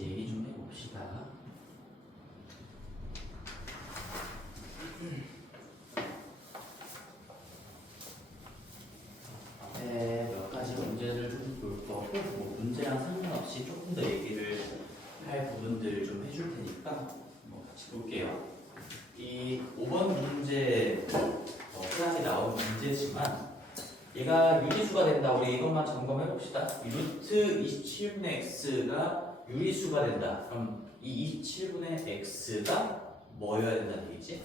같이 얘기 좀 해봅시다. 네, 몇 가지 문제를 좀 볼 거고, 뭐 문제랑 상관없이 조금 더 얘기를 할 부분들 좀 해줄 테니까 뭐 같이 볼게요. 이 5번 문제 흔하게 나온 문제지만 얘가 유리수가 된다. 우리 이것만 점검해 봅시다. 루트 27분의 x가 유리수가 된다. 그럼 이 27분의 x가 뭐여야 된다는 얘기지?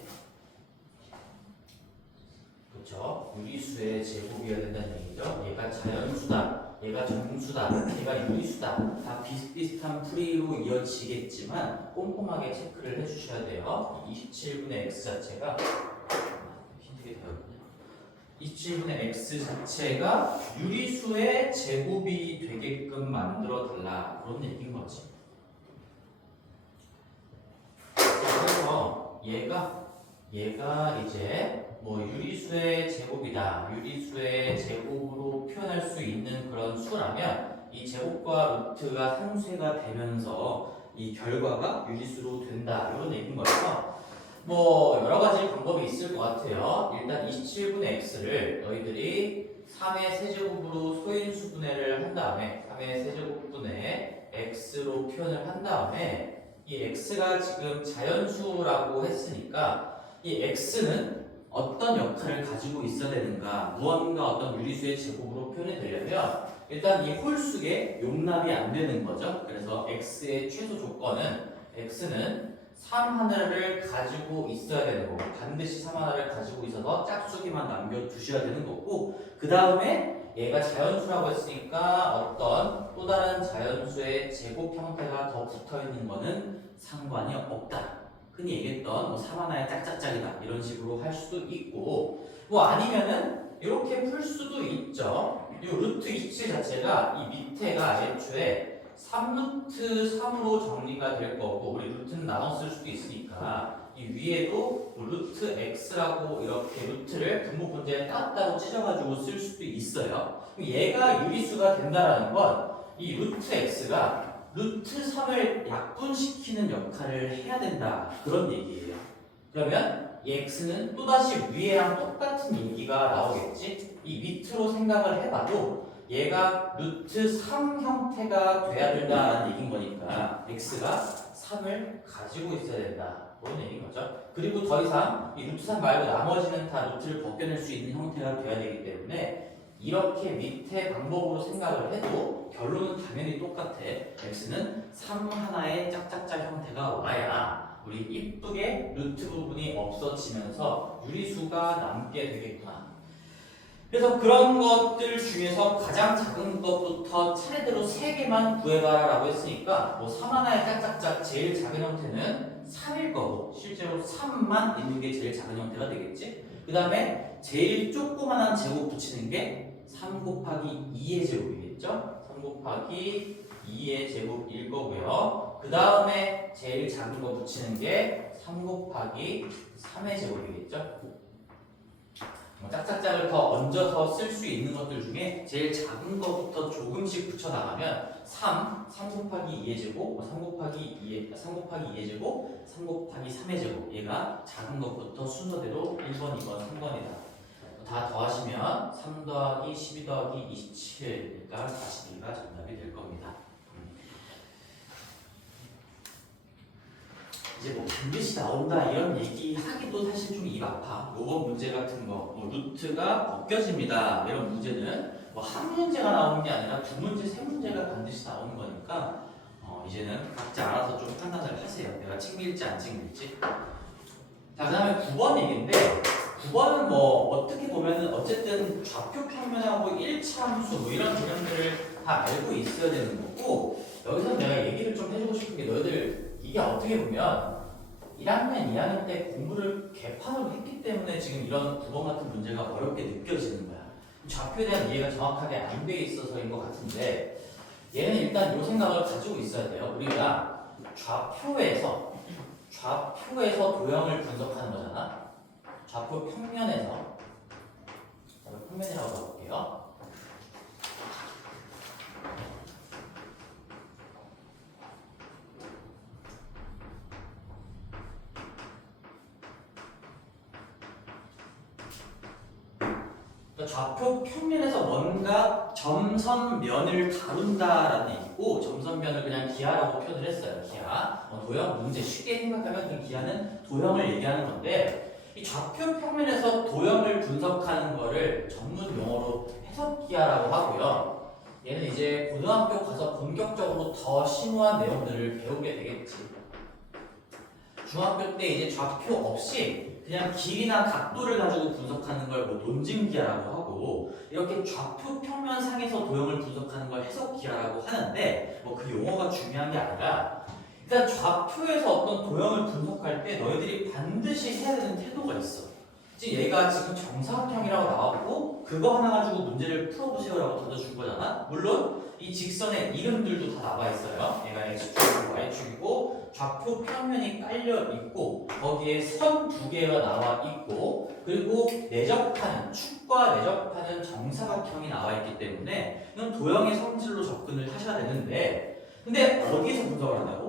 그렇죠? 유리수의 제곱이어야 된다는 얘기죠. 얘가 자연수다. 얘가 정수다. 얘가 유리수다. 다 비슷비슷한 풀이로 이어지겠지만 꼼꼼하게 체크를 해주셔야 돼요. 27분의 x 자체가 흰색이 되었군요. 27분의 x 자체가 유리수의 제곱이 되게끔 만들어 달라. 그런 얘기인 거지. 그래서 얘가 이제 뭐 유리수의 제곱이다. 유리수의 제곱으로 표현할 수 있는 그런 수라면 이 제곱과 루트가 상쇄가 되면서 이 결과가 유리수로 된다. 이런 얘기인 거죠. 뭐 여러 가지 방법이 있을 것 같아요. 일단 27분의 x를 너희들이 3의 세제곱으로 소인수분해를 한 다음에 3의 세제곱분의 x로 표현을 한 다음에 이 x가 지금 자연수라고 했으니까 이 x는 어떤 역할을 가지고 있어야 되는가, 무언가 어떤 유리수의 제곱으로 표현이 되려면 일단 이 홀수에 용납이 안 되는 거죠. 그래서 x의 최소 조건은 x는 3 하나를 가지고 있어야 되는 거고, 반드시 3 하나를 가지고 있어서 짝수기만 남겨두셔야 되는 거고, 그 다음에 얘가 자연수라고 했으니까 어떤 또 다른 자연수의 제곱 형태가 더 붙어있는 거는 상관이 없다. 흔히 얘기했던 뭐 3 하나의 짝짝짝이다 이런 식으로 할 수도 있고, 뭐 아니면은 이렇게 풀 수도 있죠. 이 루트 27 자체가 이 밑에가 애초에 3루트 3으로 정리가 될 거고, 우리 루트는 나눠 쓸 수도 있으니까 이 위에도 루트 x라고 이렇게 루트를 분모 분자에 따로따로 찢어가지고 쓸 수도 있어요. 그럼 얘가 유리수가 된다라는 건 이 루트 x가 루트 3을 약분시키는 역할을 해야 된다. 그런 얘기예요. 그러면 이 x는 또다시 위에랑 똑같은 얘기가 나오겠지? 이 밑으로 생각을 해봐도 얘가 루트 3 형태가 돼야 된다라는 얘기인 거니까 x가 3을 가지고 있어야 된다. 그런 얘기인 거죠. 그리고 더 이상 이 루트 3 말고 나머지는 다 루트를 벗겨낼 수 있는 형태가 돼야 되기 때문에 이렇게 밑에 방법으로 생각을 해도 결론은 당연히 똑같아. x는 3 하나의 짝짝짝 형태가 와야 우리 이쁘게 루트 부분이 없어지면서 유리수가 남게 되겠구나. 그래서 그런 것들 중에서 가장 작은 것부터 차례대로 3개만 구해봐라 라고 했으니까 뭐 3 하나의 짝짝짝 제일 작은 형태는 3일 거고, 실제로 3만 있는 게 제일 작은 형태가 되겠지. 그 다음에 제일 조그만한 제곱 붙이는 게 3 곱하기 2의 제곱이겠죠. 3 곱하기 2의 제곱일 거고요. 그 다음에 제일 작은 거 붙이는 게 3 곱하기 3의 제곱이겠죠. 짝짝짝을 더 얹어서 쓸 수 있는 것들 중에 제일 작은 것부터 조금씩 붙여나가면 3 곱하기 2의 제곱, 3 곱하기 2의 제곱, 3 곱하기 3의 제곱. 얘가 작은 것부터 순서대로 1번, 2번, 3번이다. 다 더하시면 3 더하기 12 더하기 27이니까 42가 정답이 될 겁니다. 이제 뭐 반드시 나온다 이런 얘기 하기도 사실 좀 입 아파. 요번 문제 같은 거, 뭐 루트가 벗겨집니다 이런 문제는 뭐 한 문제가 나오는 게 아니라 2문제, 3문제가 반드시 나오는 거니까 이제는 각자 알아서 좀 판단을 하세요. 내가 챙길지 안 챙길지. 자, 그 다음에 9번 얘기인데, 9번은 뭐 어떻게 보면은 어쨌든 좌표 평면하고 1차 함수 뭐 이런 개념들을 다 알고 있어야 되는 거고, 여기서 내가 얘기를 좀 해주고 싶은 게, 너희들 이게 어떻게 보면 1학년, 2학년 때 공부를 개판으로 했기 때문에 지금 이런 9번 같은 문제가 어렵게 느껴지는 거야. 좌표에 대한 이해가 정확하게 안 돼 있어서인 것 같은데, 얘는 일단 이 생각을 가지고 있어야 돼요. 우리가 좌표에서 도형을 분석하는 거잖아. 좌표 평면에서, 평면이라고 적을게요. 좌표 평면에서 뭔가 점선면을 다룬다라는 얘기고 점선면을 그냥 기하라고 표현을 했어요. 기하. 도형 문제 쉽게 생각하면 그 기하는 도형을 얘기하는 건데 이 좌표 평면에서 도형을 분석하는 거를 전문 용어로 해석기하라고 하고요. 얘는 이제 고등학교 가서 본격적으로 더 심오한 내용들을 배우게 되겠지. 중학교 때 이제 좌표 없이 그냥 길이나 각도를 가지고 분석하는 걸 뭐 논증기하라고 하고 이렇게 좌표 평면상에서 도형을 분석하는 걸 해석기하라고 하는데 뭐 그 용어가 중요한 게 아니라 일단 좌표에서 어떤 도형을 분석할 때 너희들이 반드시 해야 되는 태도가 있어. 지금 얘가 지금 정사각형이라고 나왔고 그거 하나 가지고 문제를 풀어보세요라고 던져준 거잖아. 물론 이 직선의 이름들도 다 나와 있어요. 얘가 x축이고 y축이고 좌표 평면이 깔려 있고 거기에 선 두 개가 나와 있고 그리고 내접하는 축과 내접하는 정사각형이 나와 있기 때문에 이건 도형의 성질로 접근을 하셔야 되는데 근데 어디서 분석을 한다고?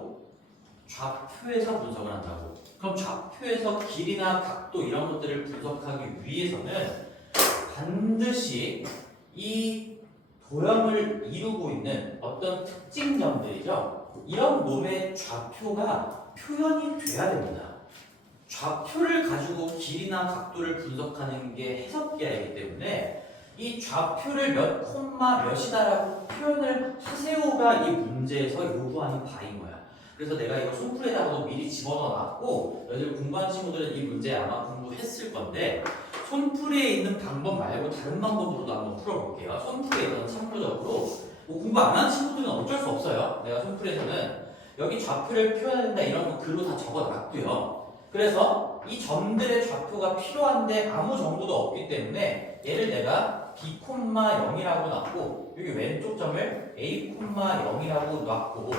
좌표에서 분석을 한다고. 그럼 좌표에서 길이나 각도 이런 것들을 분석하기 위해서는 반드시 이 도형을 이루고 있는 어떤 특징점들이죠. 이런 놈의 좌표가 표현이 돼야 됩니다. 좌표를 가지고 길이나 각도를 분석하는 게 해석기하이기 때문에 이 좌표를 몇 콤마 몇이다라고 표현을 하세요가 이 문제에서 요구하는 바인 거야. 그래서 내가 이거 손풀에다가도 미리 집어넣어 놨고 너희들 공부한 친구들은 이 문제 아마 공부했을 건데 손풀이에 있는 방법 말고 다른 방법으로도 한번 풀어볼게요. 손풀이에서는 참고적으로 뭐 공부 안 하는 친구들은 어쩔 수 없어요. 내가 손풀이에서는 여기 좌표를 표현한다 이런 거 글로 다 적어놨고요. 그래서 이 점들의 좌표가 필요한데 아무 정보도 없기 때문에 얘를 내가 B, 0이라고 놨고 여기 왼쪽 점을 A, 0이라고 놨고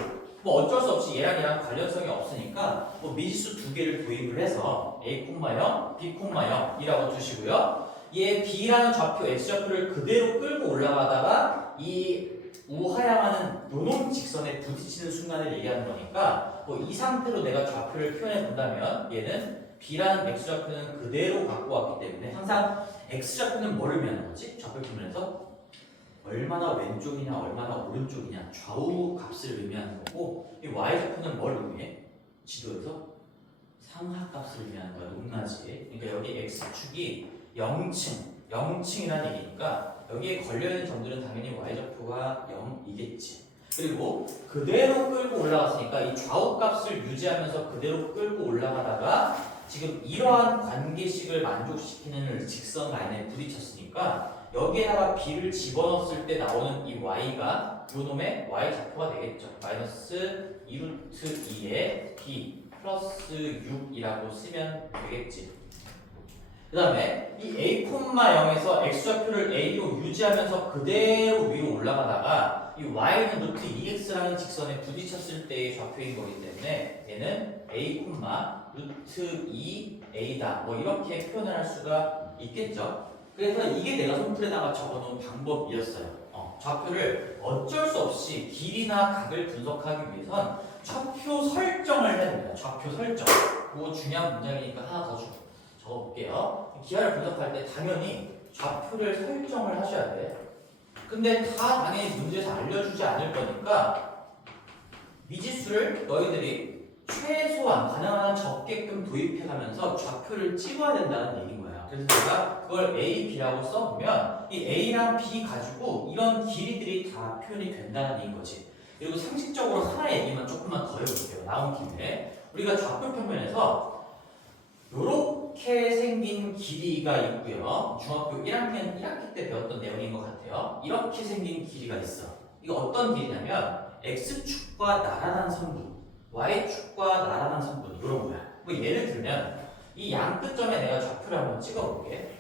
뭐 어쩔 수 없이 얘랑 관련성이 없으니까 뭐 미지수 두 개를 도입을 해서 A, 0, B, 0이라고 두시고요. 얘 B라는 좌표, X좌표를 그대로 끌고 올라가다가 이 우하향하는 요놈 직선에 부딪히는 순간을 얘기하는 거니까 뭐 이 상태로 내가 좌표를 표현해 본다면 얘는 B라는 X좌표는 그대로 갖고 왔기 때문에 항상 X좌표는 뭐를 의미하는 거지? 좌표 표면에서 얼마나 왼쪽이냐 얼마나 오른쪽이냐 좌우 값을 의미하는 거고 이 y좌표는 뭘 의미해? 지도에서 상하값을 의미하는 거야. 높낮이. 그러니까 여기 x축이 0층이라는 얘기니까 여기에 걸려있는 점들은 당연히 y좌표가 0이겠지. 그리고 그대로 끌고 올라갔으니까 이 좌우 값을 유지하면서 그대로 끌고 올라가다가 지금 이러한 관계식을 만족시키는 직선 라인에 부딪혔으니까 여기에다가 b를 집어넣었을 때 나오는 이 y가 요놈의 y좌표가 되겠죠. 마이너스 2루트 2에 b 플러스 6이라고 쓰면 되겠지. 그 다음에 이 a,0에서 x좌표를 a로 유지하면서 그대로 위로 올라가다가 이 y는 루트 2x라는 직선에 부딪혔을 때의 좌표인 거기 때문에 얘는 a, 루트 2a다. 뭐 이렇게 표현을 할 수가 있겠죠. 그래서 이게 내가 손풀에다가 적어놓은 방법이었어요. 좌표를 어쩔 수 없이 길이나 각을 분석하기 위해선 좌표 설정을 해야 됩니다. 좌표 설정. 그거 중요한 문장이니까 하나 더 적어볼게요. 기하를 분석할 때 당연히 좌표를 설정을 하셔야 돼. 근데 다 당연히 문제에서 알려주지 않을 거니까 미지수를 너희들이 최소한 가능한 한 적게끔 도입해가면서 좌표를 찍어야 된다는 얘기인 거야. 그래서 내가 그걸 A, B라고 써보면 이 A랑 B 가지고 이런 길이들이 다 표현이 된다는 얘기인 거지. 그리고 상식적으로 하나의 얘기만 조금만 더 해볼게요. 나온 김에 우리가 좌표 평면에서 요렇게 생긴 길이가 있고요. 중학교 1학년 1학기 때 배웠던 내용인 것 같아요. 이렇게 생긴 길이가 있어. 이거 어떤 길이냐면 X축과 나란한 선분, Y축과 나란한 선분 이런 거야. 뭐 예를 들면 이 양 끝점에 내가 좌표를 한번 찍어볼게.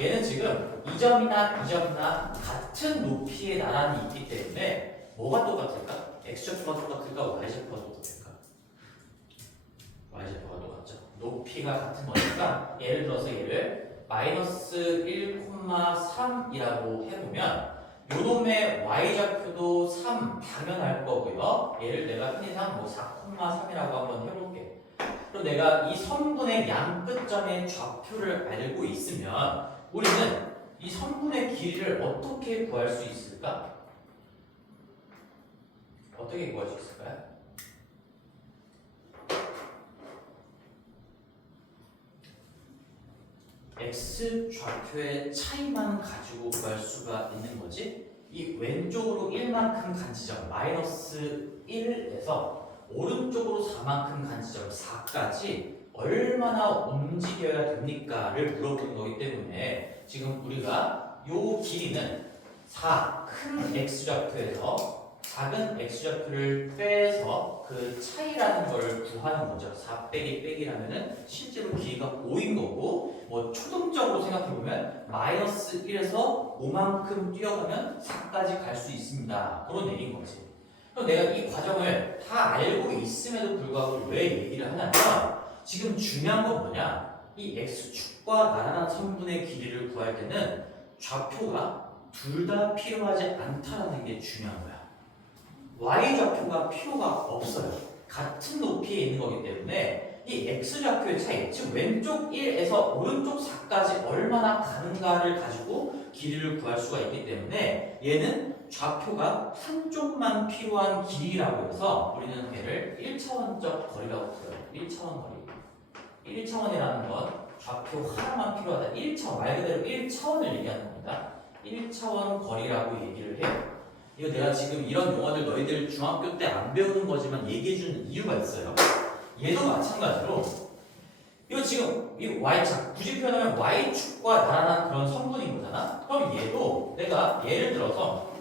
얘는 지금 이 점이나 이 점이나 같은 높이에 나란히 있기 때문에 뭐가 똑같을까? X좌표가 똑같을까? Y좌표가 똑같을까? Y좌표가 똑같죠. 높이가 같은 거니까 예를 들어서 얘를 마이너스 1,3이라고 해보면 요놈의 y좌표도 3 당연할 거고요. 얘를 내가 흔히상 뭐 4,3이라고 한번 해볼게. 그럼 내가 이 선분의 양 끝점의 좌표를 알고 있으면 우리는 이 선분의 길이를 어떻게 구할 수 있을까? 어떻게 구할 수 있을까요? x 좌표의 차이만 가지고 구할 수가 있는 거지. 이 왼쪽으로 1만큼 간 지점 마이너스 1에서 오른쪽으로 4만큼 간 지점 4까지 얼마나 움직여야 됩니까?를 물어보는 거기 때문에 지금 우리가 요 길이는 4 큰 x좌표에서 작은 x좌표를 빼서 그 차이라는 걸 구하는 거죠. 4 빼기 빼기라면은 실제로 길이가 5인 거고, 뭐 초등적으로 생각해보면 마이너스 1에서 5만큼 뛰어가면 4까지 갈 수 있습니다. 그런 얘기인 거지. 그럼 내가 이 과정을 다 알고 있음에도 불구하고 왜 얘기를 하냐면, 지금 중요한 건 뭐냐? 이 x축과 나란한 선분의 길이를 구할 때는 좌표가 둘 다 필요하지 않다는 게 중요한 거야. y좌표가 필요가 없어요. 같은 높이에 있는 거기 때문에 이 x좌표의 차이, 즉 왼쪽 1에서 오른쪽 4까지 얼마나 가는가를 가지고 길이를 구할 수가 있기 때문에 얘는 좌표가 한쪽만 필요한 길이라고 해서 우리는 걔를 1차원적 거리라고 불러요. 1차원 거리. 1차원이라는 건 좌표 하나만 필요하다. 1차원, 말 그대로 1차원을 얘기하는 겁니다. 1차원 거리라고 얘기를 해요. 이거 내가 지금 이런 용어들 너희들 중학교 때 안 배우는 거지만 얘기해주는 이유가 있어요. 얘도 마찬가지로 이거 지금 이 y축, 굳이 표현하면 y축과 나란한 그런 선분인 거잖아. 그럼 얘도 내가 예를 들어서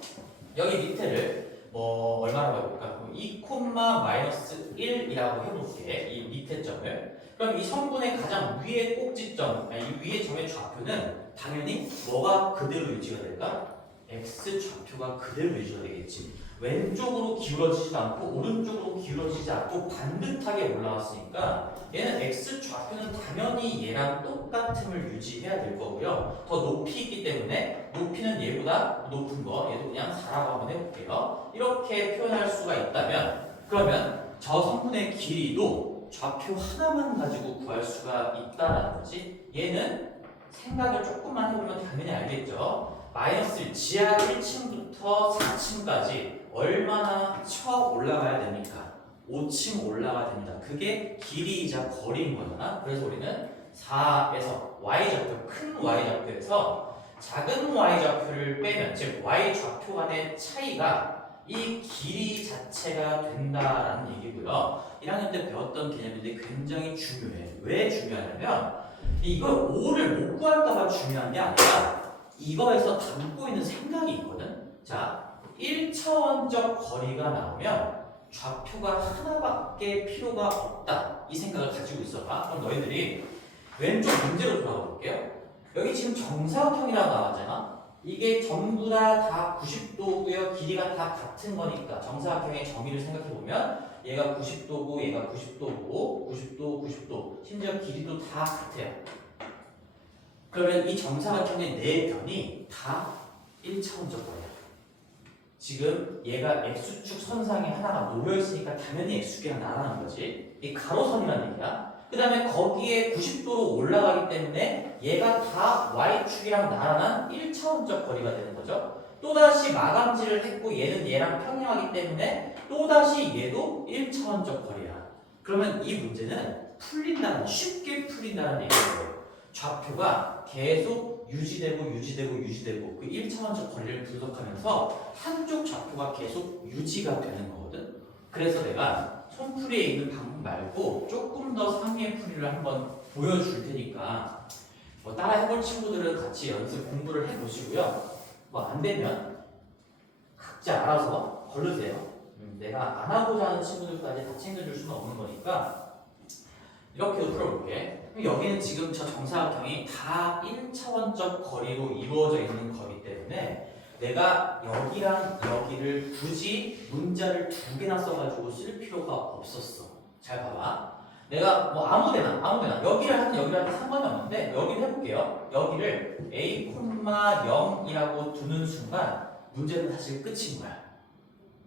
여기 밑에를 뭐 얼마라고 해볼까? 2, 마이너스 1이라고 해볼게. 이 밑에 점을. 그럼 이 선분의 가장 위의 꼭지점, 이 위의 점의 좌표는 당연히 뭐가 그대로 유지가 될까? x 좌표가 그대로 유지가 되겠지. 왼쪽으로 기울어지지도 않고 오른쪽으로 기울어지지 않고 반듯하게 올라왔으니까 얘는 x 좌표는 당연히 얘랑 똑같음을 유지해야 될 거고요. 더 높이 있기 때문에 높이는 얘보다 높은 거, 얘도 그냥 4라고 한번 해볼게요. 이렇게 표현할 수가 있다면 그러면 저 선분의 길이도 좌표 하나만 가지고 구할 수가 있다는 거지. 얘는 생각을 조금만 해보면 당연히 알겠죠. 마이너스 1, 지하 1층부터 4층까지 얼마나 쳐 올라가야 됩니까? 5층 올라가야 됩니다. 그게 길이이자 거리인 거잖아. 그래서 우리는 4에서 y좌표, 큰 y좌표에서 작은 y좌표를 빼면, 즉 y좌표 간의 차이가 이 길이 자체가 된다라는 얘기고요. 1학년 때 배웠던 개념인데 굉장히 중요해. 왜 중요하냐면 이걸 5를 못 구할까봐 중요한 게 아니라 이거에서 담고 있는 생각이 있거든. 자, 1차원적 거리가 나오면 좌표가 하나밖에 필요가 없다. 이 생각을 가지고 있어봐. 그럼 너희들이 왼쪽 문제로 돌아가 볼게요. 여기 지금 정사각형이라고 나왔잖아. 이게 전부 다 90도고요. 길이가 다 같은 거니까 정사각형의 정의를 생각해 보면 얘가 90도고 얘가 90도고 90도, 90도. 심지어 길이도 다 같아요. 그러면 이 정사각형의 네 변이 다 1차원적 거리야. 지금 얘가 x축 선상에 하나가 놓여있으니까 당연히 x축이랑 나라는 거지. 이 가로선이라는 얘기야. 그 다음에 거기에 90도로 올라가기 때문에 얘가 다 y축이랑 나란한 1차원적 거리가 되는 거죠. 또다시 마감질을 했고 얘는 얘랑 평행하기 때문에 또다시 얘도 1차원적 거리야. 그러면 이 문제는 풀린다는, 쉽게 풀린다는 얘기예요. 좌표가 계속 유지되고 그 1차원적 거리를 분석하면서 한쪽 좌표가 계속 유지가 되는 거거든. 그래서 내가 손풀이에 있는 방법 말고 조금 더 상위의 풀이를 한번 보여줄 테니까 뭐 따라 해볼 친구들은 같이 연습 공부를 해보시고요. 뭐 안 되면 각자 알아서 걸르세요. 내가 안 하고자 하는 친구들까지 다 챙겨줄 수는 없는 거니까 이렇게도 풀어볼게. 여기는 지금 저 정사각형이 다 1차원적 거리로 이루어져 있는 거기 때문에 내가 여기랑 여기를 굳이 문자를 두 개나 써가지고 쓸 필요가 없었어. 잘 봐봐. 내가 뭐 아무데나 여기를 하든 여기를 하든 상관이 없는데 여기를 해볼게요. 여기를 a, 0이라고 두는 순간 문제는 사실 끝인 거야.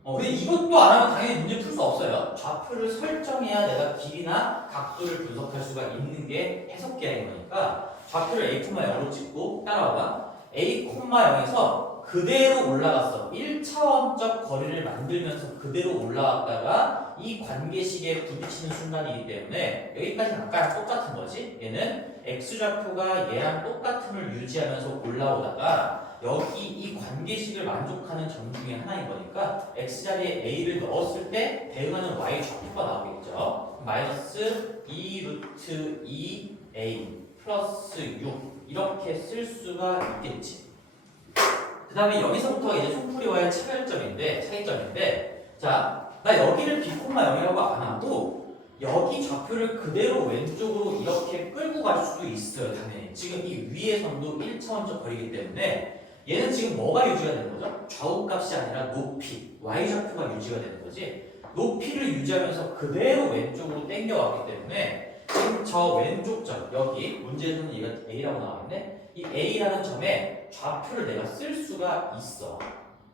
근데 이것도 안 하면 당연히 문제 풀 수 없어요. 좌표를 설정해야 내가 길이나 각도를 분석할 수가 있는 게 해석 계획인 거니까 좌표를 a, 0으로 찍고 따라와봐. a, 0에서 그대로 올라갔어. 1차원적 거리를 만들면서 그대로 올라왔다가 이 관계식에 부딪히는 순간이기 때문에 여기까지는 아까랑 똑같은 거지. 얘는 x좌표가 얘랑 똑같음을 유지하면서 올라오다가 여기 이 관계식을 만족하는 점 중에 하나인 거니까 x자리에 a를 넣었을 때 대응하는 y좌표가 나오겠죠. 마이너스 2 루트 2a 플러스 6 이렇게 쓸 수가 있겠지. 그 다음에 여기서부터 이제 속풀이와의 차이점인데 자, 나 여기를 b, 0이라고 안 하고 여기 좌표를 그대로 왼쪽으로 이렇게 끌고 갈 수도 있어요. 당연히 지금 이 위의 선도 1차원적 거리이기 때문에 얘는 지금 뭐가 유지가 되는 거죠? 좌우값이 아니라 높이, y좌표가 유지가 되는 거지. 높이를 유지하면서 그대로 왼쪽으로 당겨왔기 때문에 지금 저 왼쪽 점, 여기 문제에서는 얘가 a라고 나와있네. 이 a라는 점에 좌표를 내가 쓸 수가 있어.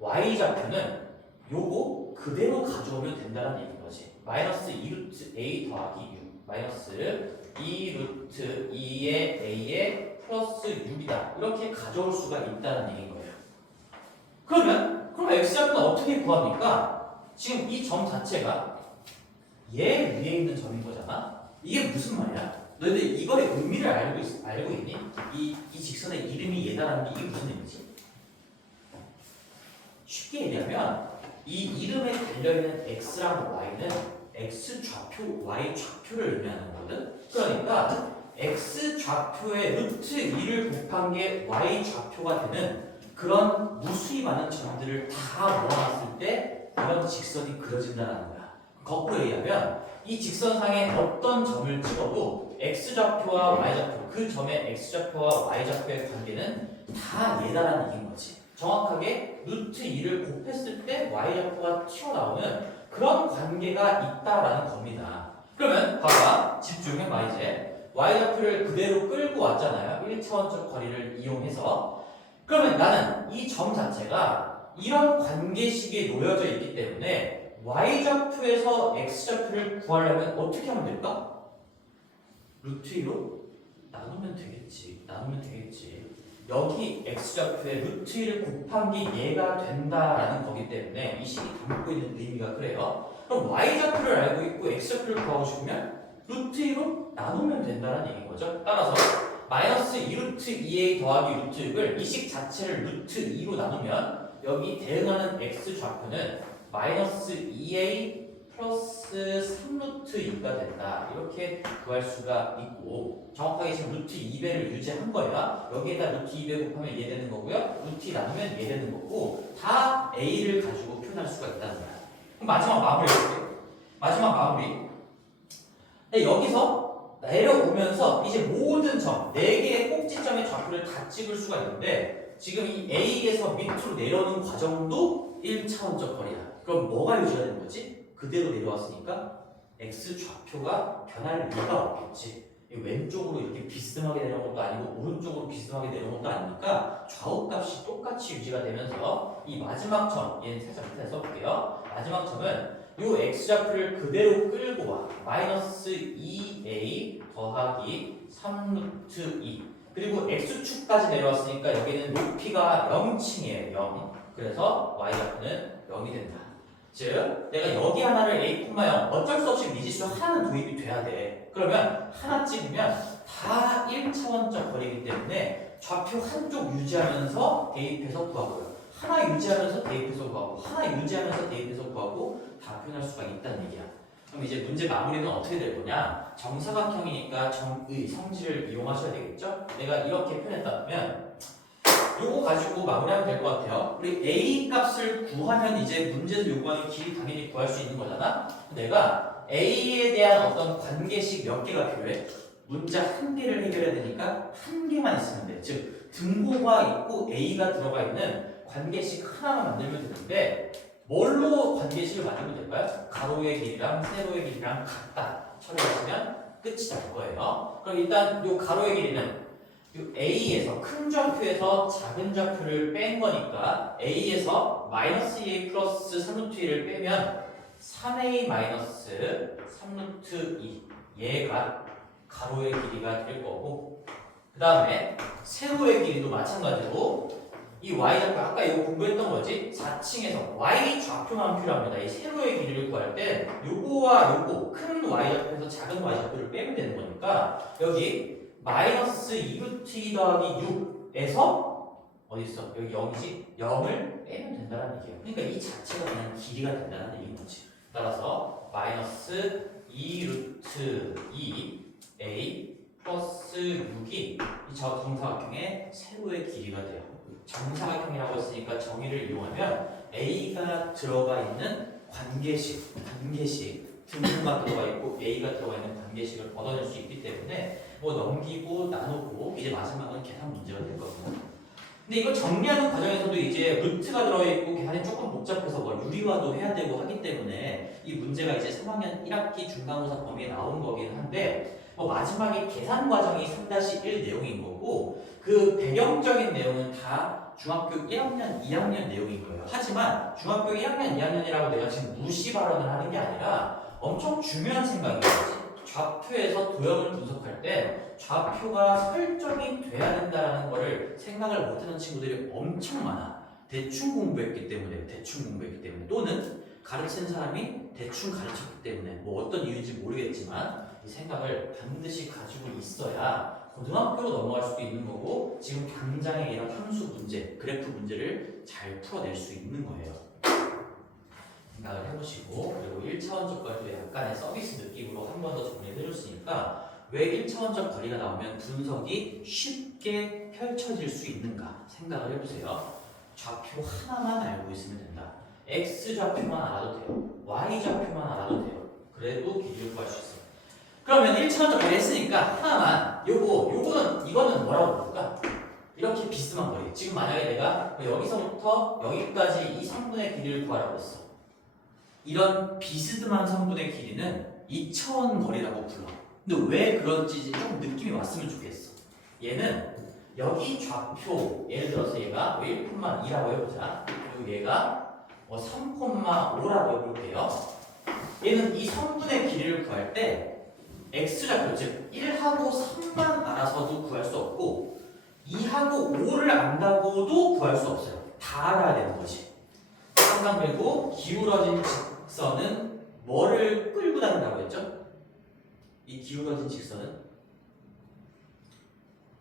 y좌표는 요거 그대로 가져오면 된다는 얘기인 거지. 마이너스 2루트 a 더하기 6 마이너스 2루트 2의 a의 플러스 6이다. 이렇게 가져올 수가 있다는 얘기인 거예요. 그럼 x좌표는 어떻게 구합니까? 지금 이 점 자체가 얘 위에 있는 점인 거잖아. 이게 무슨 말이야? 너희들 이거의 의미를 알고 있니? 이 직선의 이름이 얘다라는 게 이게 무슨 의미지? 쉽게 얘기하면 이 이름에 달려있는 x랑 y는 x좌표, y좌표를 의미하는 거거든? 그러니까 x좌표의 루트 2를 곱한 게 y좌표가 되는 그런 무수히 많은 점들을 다 모아놨을 때 이런 직선이 그려진다는 거야. 거꾸로 얘기하면 이 직선상에 어떤 점을 찍어도 x좌표와 y좌표, 그 점의 x좌표와 y좌표의 관계는 다 얘다라는 얘기인 거지. 정확하게 루트 2를 곱했을 때 y좌표가 튀어나오는 그런 관계가 있다라는 겁니다. 그러면 봐봐, 집중해봐. 이제 y좌표를 그대로 끌고 왔잖아요. 1차원적 거리를 이용해서. 그러면 나는 이 점 자체가 이런 관계식에 놓여져 있기 때문에 y좌표에서 x좌표를 구하려면 어떻게 하면 될까? 루트 2로 나누면 되겠지. 여기 x좌표에 루트 1을 곱한 게 얘가 된다라는 거기 때문에 이 식이 담고 있는 의미가 그래요. 그럼 y좌표를 알고 있고 x좌표를 구하고 싶으면 루트 2로 나누면 된다는 얘기인 거죠. 따라서 마이너스 2루트 2a 더하기 루트 6을 이 식 자체를 루트 2로 나누면 여기 대응하는 x좌표는 마이너스 2a 플러스 3루트 2가 된다. 이렇게 구할 수가 있고 정확하게 지금 루트 2배를 유지한 거야. 여기에다 루트 2배 곱하면 얘 되는 거고요. 루트 2 나누면 얘 되는 거고 다 a를 가지고 표현할 수가 있다는 거야. 그럼 마지막 마무리 해볼게요. 마지막 마무리. 근데 여기서 내려오면서 이제 모든 점, 4개의 꼭지점의 좌표를 다 찍을 수가 있는데 지금 이 A에서 밑으로 내려오는 과정도 1차원적 거리야. 그럼 뭐가 유지가 되는 거지? 그대로 내려왔으니까 X좌표가 변할 리가 없겠지. 왼쪽으로 이렇게 비스듬하게 내려온 것도 아니고 오른쪽으로 비스듬하게 내려온 것도 아니니까 좌우값이 똑같이 유지가 되면서 이 마지막 점, 얘는 살짝 밑에 써볼게요. 마지막 점은 이 x좌표를 그대로 끌고 와. 마이너스 2a 더하기 3루트 2. 그리고 x축까지 내려왔으니까 여기는 높이가 0층이에요. 0. 그래서 y좌표는 0이 된다. 즉 내가 여기 하나를 a, 0 어쩔 수 없이 미지수 하나는 도입이 돼야 돼. 그러면 하나 찍으면 다 1차원적 거리이기 때문에 좌표 한쪽 유지하면서 대입해서 구하고요. 하나 유지하면서 대입해서 구하고 하나 유지하면서 대입해서 구하고 다 표현할 수가 있다는 얘기야. 그럼 이제 문제 마무리는 어떻게 될 거냐? 정사각형이니까 정의, 성질을 이용하셔야 되겠죠? 내가 이렇게 표현했다면 요거 가지고 마무리하면 될 것 같아요. 우리 a 값을 구하면 이제 문제에서 요구하는 길이 당연히 구할 수 있는 거잖아. 내가 a에 대한 어떤 관계식 몇 개가 필요해? 문자 한 개를 해결해야 되니까 한 개만 있으면 돼. 즉 등호가 있고 a가 들어가 있는 관계식 하나만 만들면 되는데 뭘로 관계식을 만들면 될까요? 가로의 길이랑 세로의 길이랑 같다 처리하시면 끝이 날 거예요. 그럼 일단 요 가로의 길이는 A에서 큰 좌표에서 작은 좌표를 뺀 거니까 A에서 마이너스 2a 플러스 3루트 2를 빼면 3a 마이너스 3루트 2 얘가 가로의 길이가 될 거고 그 다음에 세로의 길이도 마찬가지로 이 y좌표 아까 이거 공부했던 거지 4층에서 y 좌표만 필요합니다. 이 세로의 길이를 구할 때 요거와 요거 큰 y좌표에서 작은 y좌표를 빼면 되는 거니까 여기 마이너스 2루트 2 더하기 6에서 어디 있어? 여기 0이지? 0을 빼면 된다는 얘기예요. 그러니까 이 자체가 그냥 길이가 된다는 얘기인 거지. 따라서 마이너스 2루트 2 a 플러스 6이 이 정사각형의 세로의 길이가 돼요. 정사각형이라고 했으니까 정의를 이용하면 a가 들어가 있는 관계식 등분가 들어가 있고 a가 들어가 있는 관계식을 얻어낼 수 있기 때문에 뭐 넘기고 나누고 이제 마지막은 계산 문제가 될 거거든요. 근데 이거 정리하는 과정에서도 이제 루트가 들어있고 계산이 조금 복잡해서 뭐 유리화도 해야 되고 하기 때문에 이 문제가 이제 3학년 1학기 중간고사 범위에 나온 거긴 한데 뭐 마지막에 계산 과정이 3-1 내용인 거고 그 배경적인 내용은 다 중학교 1학년, 2학년 내용인 거예요. 하지만 중학교 1학년, 2학년이라고 내가 지금 무시 발언을 하는 게 아니라 엄청 중요한 생각이에요. 좌표에서 도형을 분석할 때 좌표가 설정이 돼야 된다는 거를 생각을 못하는 친구들이 엄청 많아. 대충 공부했기 때문에 또는 가르치는 사람이 대충 가르쳤기 때문에 뭐 어떤 이유인지 모르겠지만 이 생각을 반드시 가지고 있어야 고등학교로 넘어갈 수도 있는 거고 지금 당장의 이런 함수 문제, 그래프 문제를 잘 풀어낼 수 있는 거예요. 생각을 해보시고 그리고 1차원적 거리도 약간의 서비스 느낌으로 한 번 더 정리를 해줬으니까 왜 1차원적 거리가 나오면 분석이 쉽게 펼쳐질 수 있는가 생각을 해보세요. 좌표 하나만 알고 있으면 된다. X좌표만 알아도 돼요. Y좌표만 알아도 돼요. 그래도 길이를 구할 수 있어요. 그러면 1차원적 거리 했으니까 하나만 이거는 뭐라고 부를까? 이렇게 비스듬한 거리. 지금 만약에 내가 여기서부터 여기까지 이 성분의 길이를 구하라고 했어. 이런 비스듬한 성분의 길이는 2차원 거리라고 불러. 근데 왜 그런지 좀 느낌이 왔으면 좋겠어. 얘는 여기 좌표, 예를 들어서 얘가 1,2라고 해보자. 그리고 얘가 3,5라고 해볼게요. 얘는 이 성분의 길이를 구할 때 x좌표, 즉 1하고 3만 알아서도 구할 수 없고 2하고 5를 안다고도 구할 수 없어요. 다 알아야 되는 거지. 항상 그리고 기울어진 직선은 뭐를 끌고 다닌다고 했죠? 이 기울어진 직선은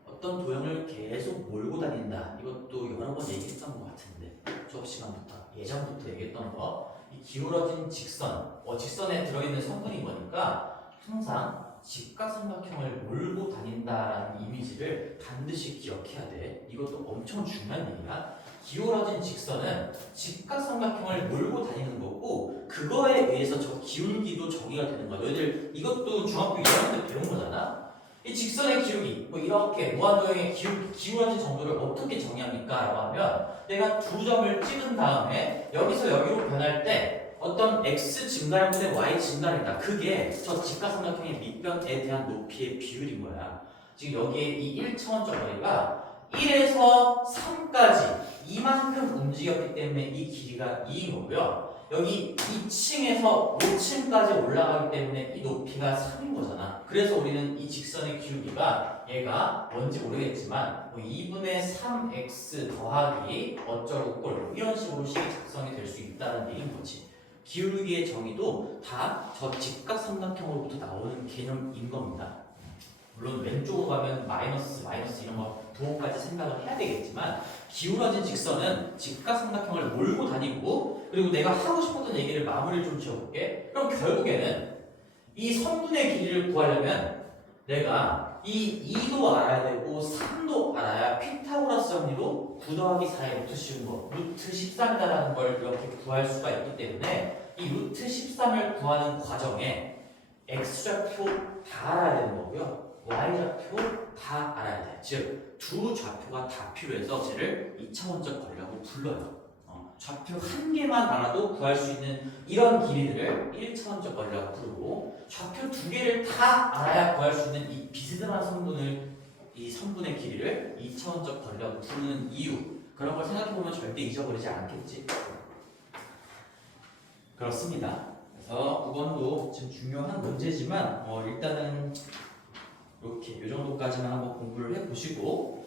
어떤 도형을 계속 몰고 다닌다. 이것도 여러 번 얘기했던 것 같은데 수업 시간부터 예전부터 얘기했던 거. 이 기울어진 직선, 직선에 들어있는 성분이 뭐니까 항상 직각삼각형을 몰고 다닌다라는 이미지를 반드시 기억해야 돼. 이것도 엄청 중요한 얘기야. 기울어진 직선은 직각삼각형을 몰고 다니는 거고 그거에 의해서 저 기울기도 정의가 되는 거야. 너희들 이것도 중학교 2학년 때 배운 거잖아. 이 직선의 기울기, 뭐 이렇게 무한도형의 기울어진 정도를 어떻게 정의합니까? 라고 하면 내가 두 점을 찍은 다음에 여기서 여기로 변할 때 어떤 x 증가량분의 y 증가량이다. 그게 저 직각삼각형의 밑변에 대한 높이의 비율인 거야. 지금 여기에 이 1차원적 거리가 1에서 3까지 이만큼 움직였기 때문에 이 길이가 2인 거고요. 여기 2층에서 5층까지 올라가기 때문에 이 높이가 3인 거잖아. 그래서 우리는 이 직선의 기울기가 얘가 뭔지 모르겠지만 뭐 2분의 3x 더하기 어쩌고 꼴 이런 식으로 식이 작성이 될 수 있다는 얘기인 거지. 기울기의 정의도 다 저 직각삼각형으로부터 나오는 개념인 겁니다. 물론 왼쪽으로 가면 마이너스 이런 거 도까지 생각을 해야 되겠지만 기울어진 직선은 직각삼각형을 몰고 다니고 그리고 내가 하고 싶었던 얘기를 마무리를 좀 지어볼게. 그럼 결국에는 이 성분의 길이를 구하려면 내가 이 2도 알아야 되고 3도 알아야 피타고라스 정리로 9 더하기 4의 루트 씌운 거 루트 13이라는 걸 이렇게 구할 수가 있기 때문에 이 루트 13을 구하는 과정에 x좌표 다 알아야 되는 거고요. y좌표 다 알아야 돼. 즉, 두 좌표가 다 필요해서 쟤를 2차원적 거리라고 불러요. 좌표 한 개만 알아도 구할 수 있는 이런 길이들을 1차원적 거리라고 부르고 좌표 두 개를 다 알아야 구할 수 있는 이 비스듬한 이 성분의 길이를 2차원적 거리라고 부르는 이유 그런 걸 생각해보면 절대 잊어버리지 않겠지. 그렇습니다. 그래서 9번도 지금 중요한 문제지만 일단은 이렇게 이 정도까지만 한번 공부를 해보시고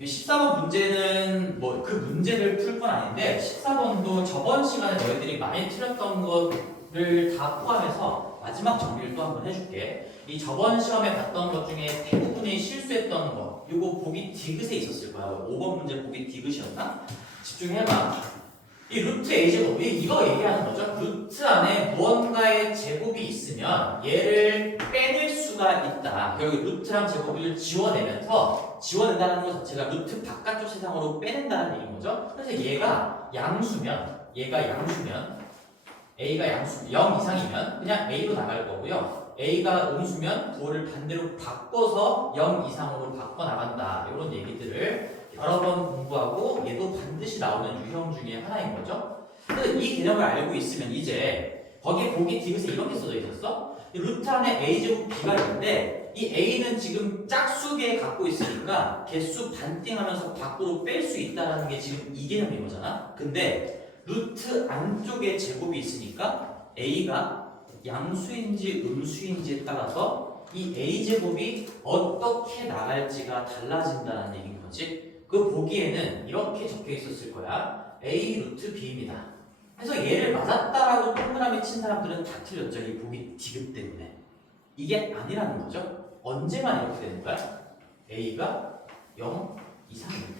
14번 문제는 뭐 그 문제를 풀 건 아닌데 14번도 저번 시간에 너희들이 많이 틀렸던 거를 다 포함해서 마지막 정리를 또 한번 해줄게. 이 저번 시험에 봤던 것 중에 대부분이 실수했던 거 이거 보기 디귿에 있었을 거야. 5번 문제 보기 디귿이었나? 집중해봐. 이 루트 a 제곱 이거 얘기하는 거죠. 루트 안에 무언가의 제곱이 있으면 얘를 빼낼 수가 있다. 여기 루트랑 제곱을 지워낸다는 것 자체가 루트 바깥쪽 세상으로 빼낸다는 얘기인 거죠. 그래서 얘가 양수면 a가 양수 0 이상이면 그냥 a로 나갈 거고요. a가 음수면 부호를 반대로 바꿔서 0 이상으로 바꿔 나간다. 이런 얘기들을 여러 번 공부하고 얘도 반드시 나오는 유형 중에 하나인 거죠. 그래서 이 개념을 알고 있으면 이제 거기에 보기 디귿에 이렇게 써져 있었어. 이 루트 안에 a제곱 b가 있는데 이 a는 지금 짝수계 갖고 있으니까 개수 반띵하면서 밖으로 뺄 수 있다는 게 지금 이 개념인 거잖아. 근데 루트 안쪽에 제곱이 있으니까 a가 양수인지 음수인지에 따라서 이 a제곱이 어떻게 나갈지가 달라진다는 얘기인 거지. 그 보기에는 이렇게 적혀 있었을 거야. a 루트 b입니다. 그래서 얘를 맞았다라고 동그라미 친 사람들은 다 틀렸죠. 이 보기 디귿 때문에. 이게 아니라는 거죠. 언제만 이렇게 되는 거야? a가 0 이상일 때.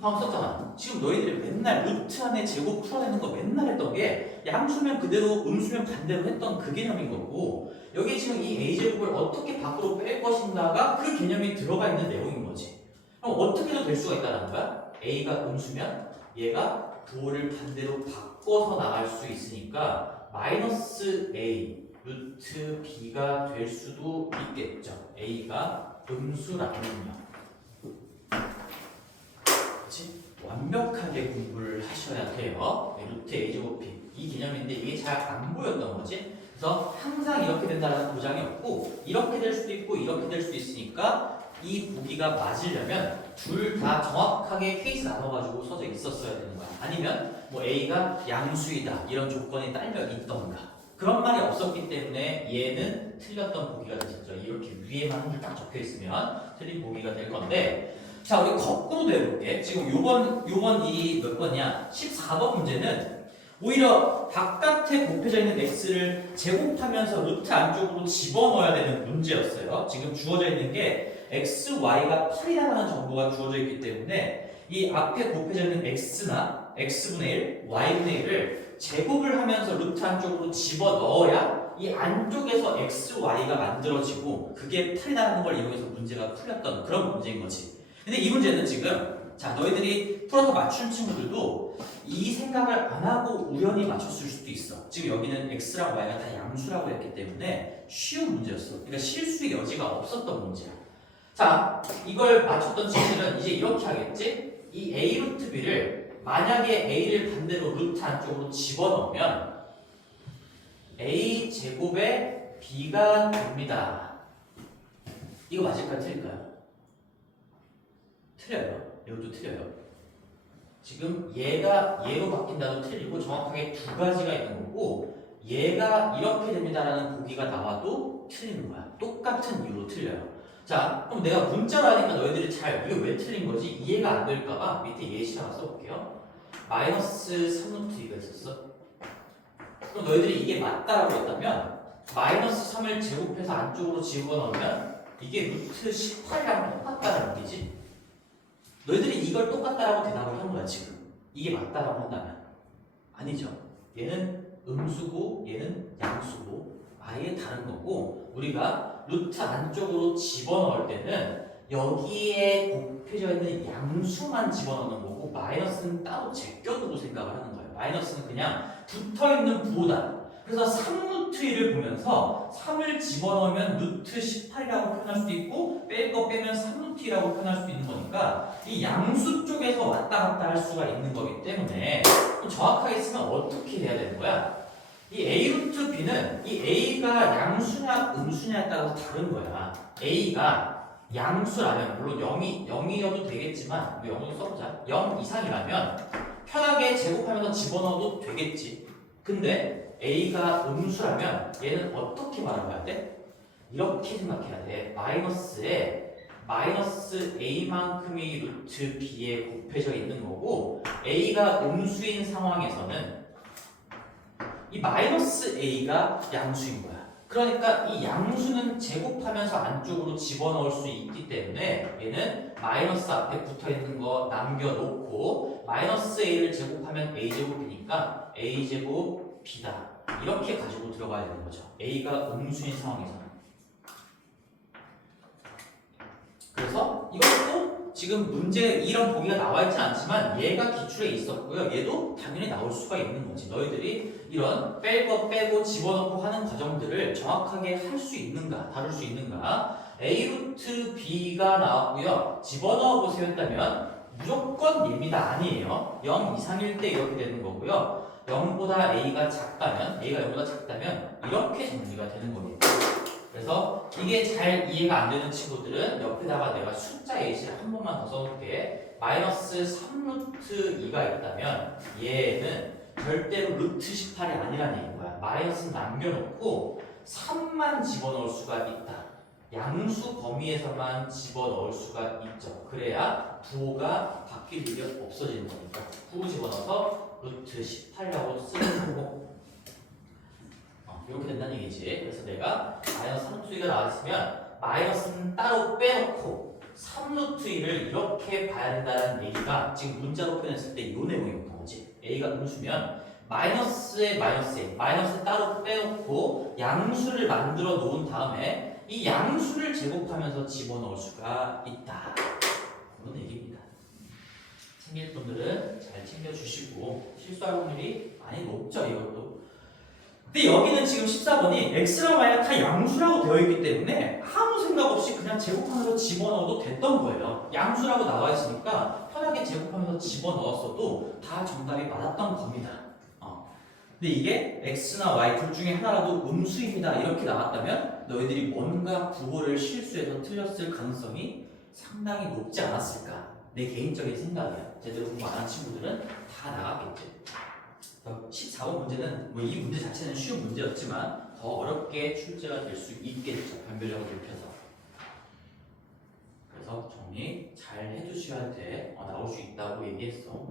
방금 썼잖아. 지금 너희들이 맨날 루트 안에 제곱 풀어내는 거 맨날 했던 게 양수면 그대로 음수면 반대로 했던 그 개념인 거고 여기 지금 이 a제곱을 어떻게 밖으로 뺄 것인가가 그 개념이 들어가 있는 내용인 거지. 그럼 어떻게도 될 수가 있다는 거야? a가 음수면 얘가 부호를 반대로 바꿔서 나갈 수 있으니까 마이너스 a 루트 b가 될 수도 있겠죠. a가 음수라면요. 그렇지? 완벽하게 공부를 하셔야 돼요. 루트 a제곱 b 이 개념인데 이게 잘 안 보였던 거지. 그래서 항상 이렇게 된다는 보장이 없고 이렇게 될 수도 있고 이렇게 될 수도 있으니까 이 보기가 맞으려면 둘 다 정확하게 케이스 나눠가지고 써져 있었어야 되는 거야. 아니면 뭐 a가 양수이다 이런 조건이 딸려 있던가 그런 말이 없었기 때문에 얘는 틀렸던 보기가 됐었죠. 이렇게 위에만 한 줄 딱 적혀 있으면 틀린 보기가 될 건데 자 우리 거꾸로 해볼게. 지금 요번 이 몇 번이야? 14번 문제는 오히려 바깥에 곱해져 있는 x를 제곱하면서 루트 안쪽으로 집어넣어야 되는 문제였어요. 지금 주어져 있는 게 x, y가 8이라는 정보가 주어져 있기 때문에 이 앞에 곱해져 있는 x나 x분의 1, y분의 1을 제곱을 하면서 루트 안쪽으로 집어넣어야 이 안쪽에서 x, y가 만들어지고 그게 8이라는 걸 이용해서 문제가 풀렸던 그런 문제인 거지. 근데 이 문제는 지금 자 너희들이 풀어서 맞춘 친구들도 이 생각을 안 하고 우연히 맞췄을 수도 있어. 지금 여기는 x랑 y가 다 양수라고 했기 때문에 쉬운 문제였어. 그러니까 실수의 여지가 없었던 문제야. 자 이걸 맞췄던 친구들은 이제 이렇게 하겠지? 이 a 루트 b를 만약에 a를 반대로 루트 안쪽으로 집어넣으면 a 제곱에 b가 됩니다. 이거 맞을까요? 틀릴까요? 틀려요. 이것도 틀려요. 지금 얘가 얘로 바뀐다도 틀리고 정확하게 두 가지가 있는 거고 얘가 이렇게 됩니다라는 보기가 나와도 틀리는 거야. 똑같은 이유로 틀려요. 자 그럼 내가 문자로 하니까 너희들이 잘 이게 왜 틀린 거지? 이해가 안 될까봐 밑에 예시 하나 써볼게요. 마이너스 3루트 이거 있었어. 그럼 너희들이 이게 맞다라고 했다면 마이너스 3을 제곱해서 안쪽으로 집어넣으면 이게 루트 18이랑 똑같다는 얘기지. 너희들이 이걸 똑같다라고 대답을 한 거야 지금. 이게 맞다라고 한다면 아니죠. 얘는 음수고 얘는 양수고 아예 다른 거고 우리가 루트 안쪽으로 집어넣을 때는 여기에 곱해져 있는 양수만 집어넣는 거고 마이너스는 따로 제껴두고 생각을 하는 거예요. 마이너스는 그냥 붙어있는 부호다. 그래서 3루트 1을 보면서 3을 집어넣으면 루트 18이라고 표현할 수도 있고 뺄 거 빼면 3루트 2라고 표현할 수도 있는 거니까 이 양수 쪽에서 왔다 갔다 할 수가 있는 거기 때문에 정확하게 쓰면 어떻게 해야 되는 거야? 이 a 루트 b는 이 a가 양수냐 음수냐에 따라서 다른 거야. a가 양수라면 물론 0이어도 되겠지만 0으로 써보자. 0 이상이라면 편하게 제곱하면서 집어넣어도 되겠지. 근데 a가 음수라면 얘는 어떻게 말해봐야 돼? 이렇게 생각해야 돼. 마이너스에 마이너스 a만큼이 루트 b에 곱해져 있는 거고 a가 음수인 상황에서는 이 마이너스 a가 양수인 거야. 그러니까 이 양수는 제곱하면서 안쪽으로 집어넣을 수 있기 때문에 얘는 마이너스 앞에 붙어있는 거 남겨놓고 마이너스 a를 제곱하면 a제곱이니까 a제곱 b다. 이렇게 가지고 들어가야 되는 거죠. a가 음수인 상황에서는. 그래서 이것도 지금 문제 이런 보기가 나와 있진 않지만 얘가 기출에 있었고요. 얘도 당연히 나올 수가 있는 거지. 너희들이 이런 빼고 집어넣고 하는 과정들을 정확하게 할 수 있는가, 다룰 수 있는가. a 루트 b가 나왔고요. 집어넣어 보세요 했다면 무조건 얘입니다. 아니에요. 0 이상일 때 이렇게 되는 거고요. 0보다 a가 작다면, a가 0보다 작다면 이렇게 정리가 되는 겁니다. 그래서 이게 잘 이해가 안 되는 친구들은 옆에다가 내가 숫자 예시를 한 번만 더 써놓을게. 마이너스 3루트 2가 있다면 얘는 절대로 루트 18이 아니라는 얘기인 거야. 마이너스는 남겨놓고 3만 집어넣을 수가 있다. 양수 범위에서만 집어넣을 수가 있죠. 그래야 부호가 바뀔 일이 없어지는 거니까. 부호 집어넣어서 루트 18이라고 쓰는 거고. 이렇게 된다는 얘기지. 그래서 내가 마이너스 3루트 2가 나왔으면 마이너스는 따로 빼놓고 3루트 2를 이렇게 봐야 된다는 얘기가 지금 문자로 표현했을 때 이 내용이었던 거지. a가 음수면 마이너스에 마이너스 a, 마이너스 따로 빼놓고 양수를 만들어 놓은 다음에 이 양수를 제곱하면서 집어넣을 수가 있다. 그런 얘기입니다. 챙길 분들은 잘 챙겨주시고 실수할 확률이 많이 높죠, 이것도. 근데 여기는 지금 14번이 x랑 y가 다 양수라고 되어 있기 때문에 아무 생각 없이 그냥 제곱하면서 집어넣어도 됐던 거예요. 양수라고 나와 있으니까 편하게 제곱하면서 집어넣었어도 다 정답이 맞았던 겁니다. 근데 이게 x나 y 둘 중에 하나라도 음수입니다. 이렇게 나왔다면 너희들이 뭔가 부호를 실수해서 틀렸을 가능성이 상당히 높지 않았을까. 내 개인적인 생각이야. 제대로 공부 안 한 친구들은 다 나갔겠지. 14번 문제는 뭐 이 문제 자체는 쉬운 문제였지만 더 어렵게 출제가 될 수 있겠죠. 변별력을 높여서. 그래서 정리 잘 해두셔야 할 때 나올 수 있다고 얘기했어.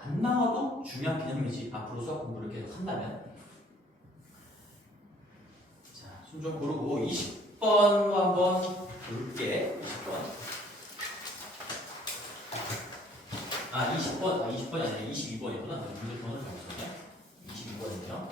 안 나와도 중요한 개념이지. 앞으로 수학 공부를 계속 한다면. 자, 숨 좀 고르고 20번도 한번 볼게. 20번. 20번이 아니라 22번이구나. 문제번호를 잘못 썼네. 22번이네요.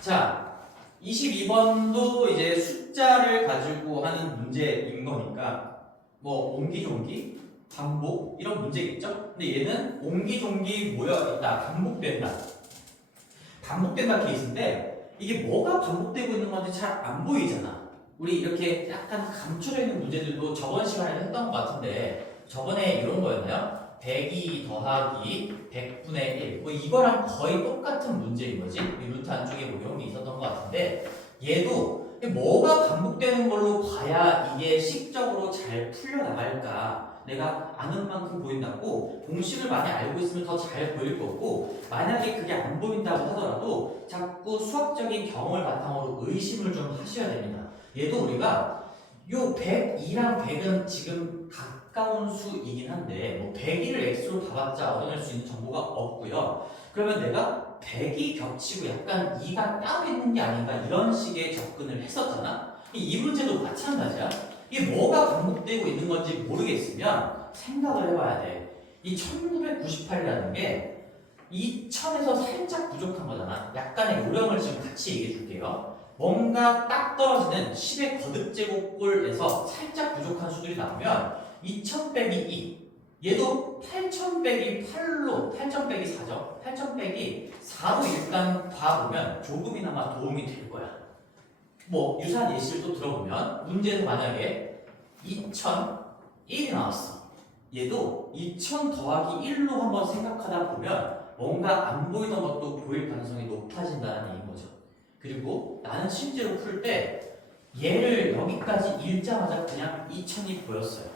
자, 22번도 이제 숫자를 가지고 하는 문제인 거니까 뭐 옹기종기, 반복 이런 문제겠죠? 근데 얘는 옹기종기 모여 있다, 반복된다. 반복된다 케이스인데 이게 뭐가 반복되고 있는 건지 잘 안 보이잖아. 우리 이렇게 약간 감춰져 있는 문제들도 저번 시간에 했던 것 같은데 저번에 이런 거였나요? 100이 더하기 100분의 1 뭐 이거랑 거의 똑같은 문제인 거지. 이 루트 안쪽에 뭐 이런 게 있었던 것 같은데 얘도 뭐가 반복되는 걸로 봐야 이게 식적으로 잘 풀려나갈까. 내가 아는 만큼 보인다고 공식을 많이 알고 있으면 더 잘 보일 거고 만약에 그게 안 보인다고 하더라도 자꾸 수학적인 경험을 바탕으로 의심을 좀 하셔야 됩니다. 얘도 우리가 요 102랑 100은 지금 가까운 수이긴 한데 뭐 102를 x로 봐봤자 얻어낼 수 있는 정보가 없고요. 그러면 내가 100이 겹치고 약간 2가 따로 있는 게 아닌가 이런 식의 접근을 했었잖아. 이 문제도 마찬가지야. 이게 뭐가 반복되고 있는 건지 모르겠으면 생각을 해봐야 돼. 이 1998이라는 게 2000에서 살짝 부족한 거잖아. 약간의 요령을 지금 같이 얘기해 줄게요. 뭔가 딱 떨어지는 10의 거듭제곱꼴에서 살짝 부족한 수들이 나오면 2000 빼기 2 얘도 8000 빼기 8로 8000 빼기 4죠. 8000 빼기 4로 일단 봐보면 조금이나마 도움이 될 거야. 뭐 유사한 예시를 또 들어보면 문제에서 만약에 2001이 나왔어. 얘도 2000 더하기 1로 한번 생각하다 보면 뭔가 안 보이던 것도 보일 가능성이 높아진다는 얘기인 거죠. 그리고 나는 실제로 풀 때 얘를 여기까지 읽자마자 그냥 2000이 보였어요.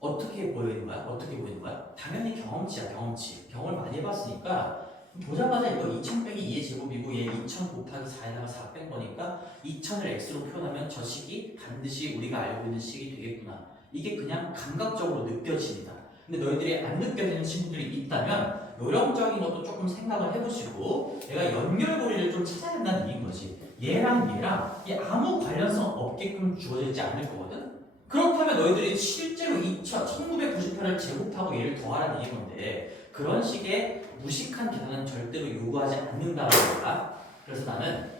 어떻게 보이는 거야? 어떻게 보이는 거야? 당연히 경험치야, 경험치. 경험을 많이 해봤으니까 보자마자 이거 2000 빼기 2의 제곱이고 얘 2000 곱하기 4에다가 4 뺀 거니까 2000을 x로 표현하면 저 식이 반드시 우리가 알고 있는 식이 되겠구나. 이게 그냥 감각적으로 느껴집니다. 근데 너희들이 안 느껴지는 친구들이 있다면 요령적인 것도 조금 생각을 해보시고 내가 연결고리를 좀 찾아야 된다는 얘기인 거지. 얘랑 얘랑 이게 아무 관련성 없게끔 주어지지 않을 거거든? 그렇다면 너희들이 실제로 1998을 제곱하고 얘를 더하라는 얘기인 건데 그런 식의 무식한 계산은 절대로 요구하지 않는다는 거야. 그래서 나는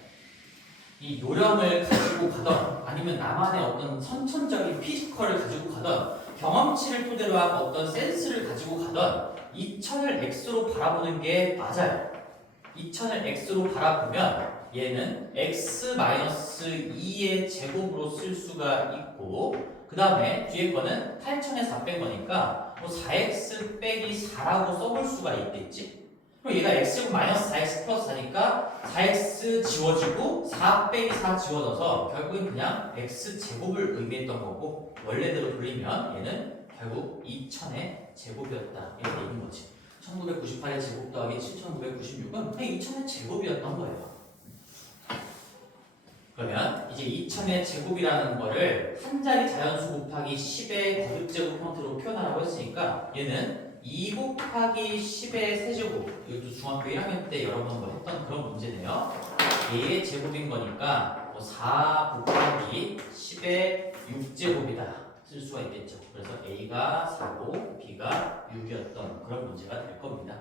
이 요령을 가지고 가던 아니면 나만의 어떤 선천적인 피지컬을 가지고 가던 경험치를 토대로 한 어떤 센스를 가지고 가던 2000을 x로 바라보는 게 맞아요. 2000을 x로 바라보면 얘는 x-2의 제곱으로 쓸 수가 있고 그 다음에 뒤에 거는 8000에 4 뺀 거니까 뭐 4x 빼기 4라고 써볼 수가 있겠지? 그럼 얘가 x제곱 마이너스 4x 플러스 4니까 4x 지워지고 4 빼기 4 지워져서 결국엔 그냥 x제곱을 의미했던 거고 원래대로 돌리면 얘는 결국 2000의 제곱이었다 이렇게 있는 거지. 1998의 제곱 더하기 7996은 그냥 2000의 제곱이었던 거예요. 그러면 이제 2000의 제곱이라는 거를 한 자리 자연수 곱하기 10의 거듭제곱 형태로 표현하라고 했으니까 얘는 2 곱하기 10의 세제곱 이것도 중학교 1학년 때 여러 번 했던 그런 문제네요. A의 제곱인 거니까 4 곱하기 10의 6제곱이다 쓸 수가 있겠죠. 그래서 A가 4고 B가 6이었던 그런 문제가 될 겁니다.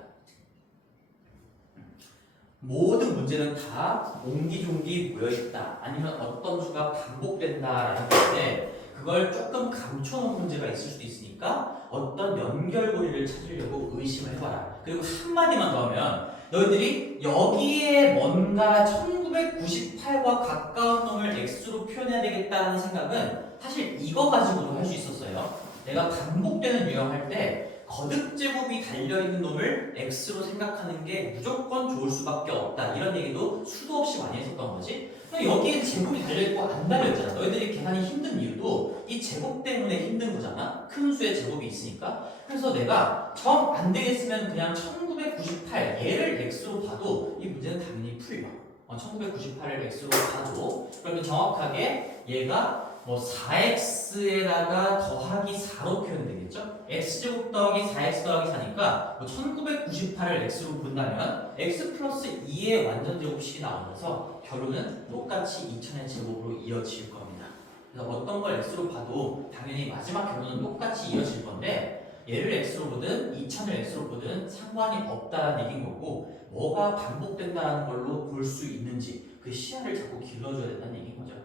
모든 문제는 다 옹기종기 모여있다 아니면 어떤 수가 반복된다라는 건데 그걸 조금 감춰놓은 문제가 있을 수도 있으니까 어떤 연결고리를 찾으려고 의심을 해봐라. 그리고 한마디만 더 하면 너희들이 여기에 뭔가 1998과 가까운 놈을 x로 표현해야 되겠다는 생각은 사실 이거 가지고도 할 수 있었어요. 내가 반복되는 유형할 때 거듭제곱이 달려있는 놈을 x로 생각하는 게 무조건 좋을 수밖에 없다 이런 얘기도 수도 없이 많이 했었던 거지. 여기에 제곱이 달려있고 안 달려있잖아. 너희들이 계산이 힘든 이유도 이 제곱 때문에 힘든 거잖아. 큰 수의 제곱이 있으니까. 그래서 내가 정 안 되겠으면 그냥 1998 얘를 x로 봐도 이 문제는 당연히 풀려. 1998을 x로 봐도 그러면 정확하게 얘가 뭐 4x에다가 더하기 4로 표현되겠죠? x제곱 더하기 4x 더하기 4니까 뭐 1998을 x로 본다면 x 플러스 2의 완전제곱식이 나오면서 결론은 똑같이 2000의 제곱으로 이어질 겁니다. 그래서 어떤 걸 x로 봐도 당연히 마지막 결론은 똑같이 이어질 건데 얘를 x로 보든 2000을 x로 보든 상관이 없다는 얘기인 거고 뭐가 반복된다는 걸로 볼 수 있는지 그 시야를 자꾸 길러줘야 된다는 얘기인 거죠.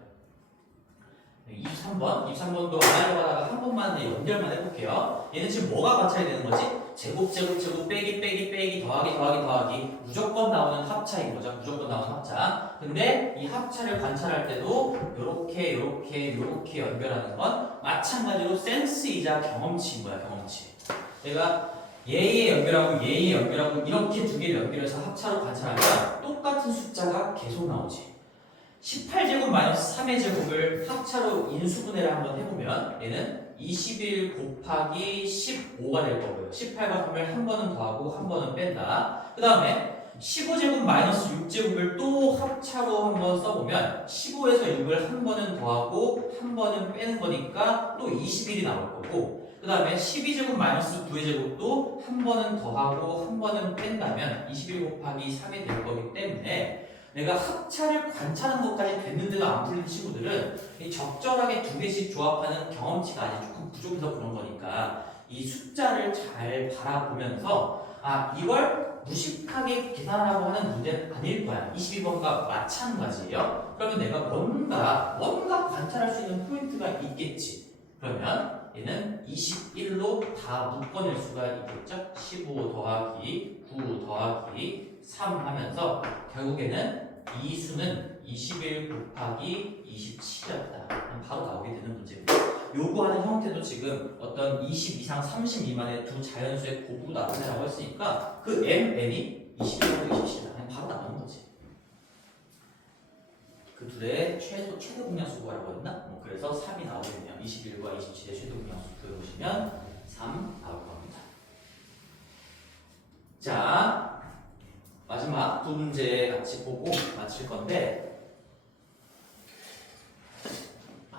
23번도 안 하려고 하다가 한 번만 연결만 해볼게요. 얘는 지금 뭐가 관찰이 되는 거지? 제곱 빼기 더하기 무조건 나오는 합차인 거죠. 무조건 나오는 합차. 근데 이 합차를 관찰할 때도 요렇게 연결하는 건 마찬가지로 센스이자 경험치인 거야. 경험치. 내가 얘에 연결하고 이렇게 두 개를 연결해서 합차로 관찰하면 똑같은 숫자가 계속 나오지. 18제곱 마이너스 3의 제곱을 합차로 인수분해를 한번 해보면 얘는 21 곱하기 15가 될 거고요. 18과 3을 한 번은 더하고 한 번은 뺀다. 그 다음에 15제곱 마이너스 6제곱을 또 합차로 한번 써보면 15에서 6을 한 번은 더하고 한 번은 빼는 거니까 또 21이 나올 거고 그 다음에 12제곱 마이너스 9의 제곱도 한 번은 더하고 한 번은 뺀다면 21 곱하기 3이 될 거기 때문에 내가 합차를 관찰하는 것까지 됐는데도 안 풀린 친구들은 이 적절하게 두 개씩 조합하는 경험치가 아직 조금 부족해서 그런 거니까 이 숫자를 잘 바라보면서 이걸 무식하게 계산하라고 하는 문제는 아닐 거야. 22번과 마찬가지예요. 그러면 내가 뭔가 관찰할 수 있는 포인트가 있겠지. 그러면 얘는 21로 다 묶어낼 수가 있겠죠. 15 더하기 9 더하기 3 하면서 결국에는 이 수는 21 곱하기 27이었다. 바로 나오게 되는 문제입니다. 요구하는 형태도 지금 어떤 20 이상 30 미만의 두 자연수의 곱으로 나타내라고 했으니까 그 mn이 21 곱하기 27이다. 바로 나오는 거지. 그 둘의 최대 공약수 구하라고 했나? 그래서 3이 나오겠네요. 21과 27의 최대 공약수3 나올 겁니다. 자, 두 문제 같이 보고 마칠 건데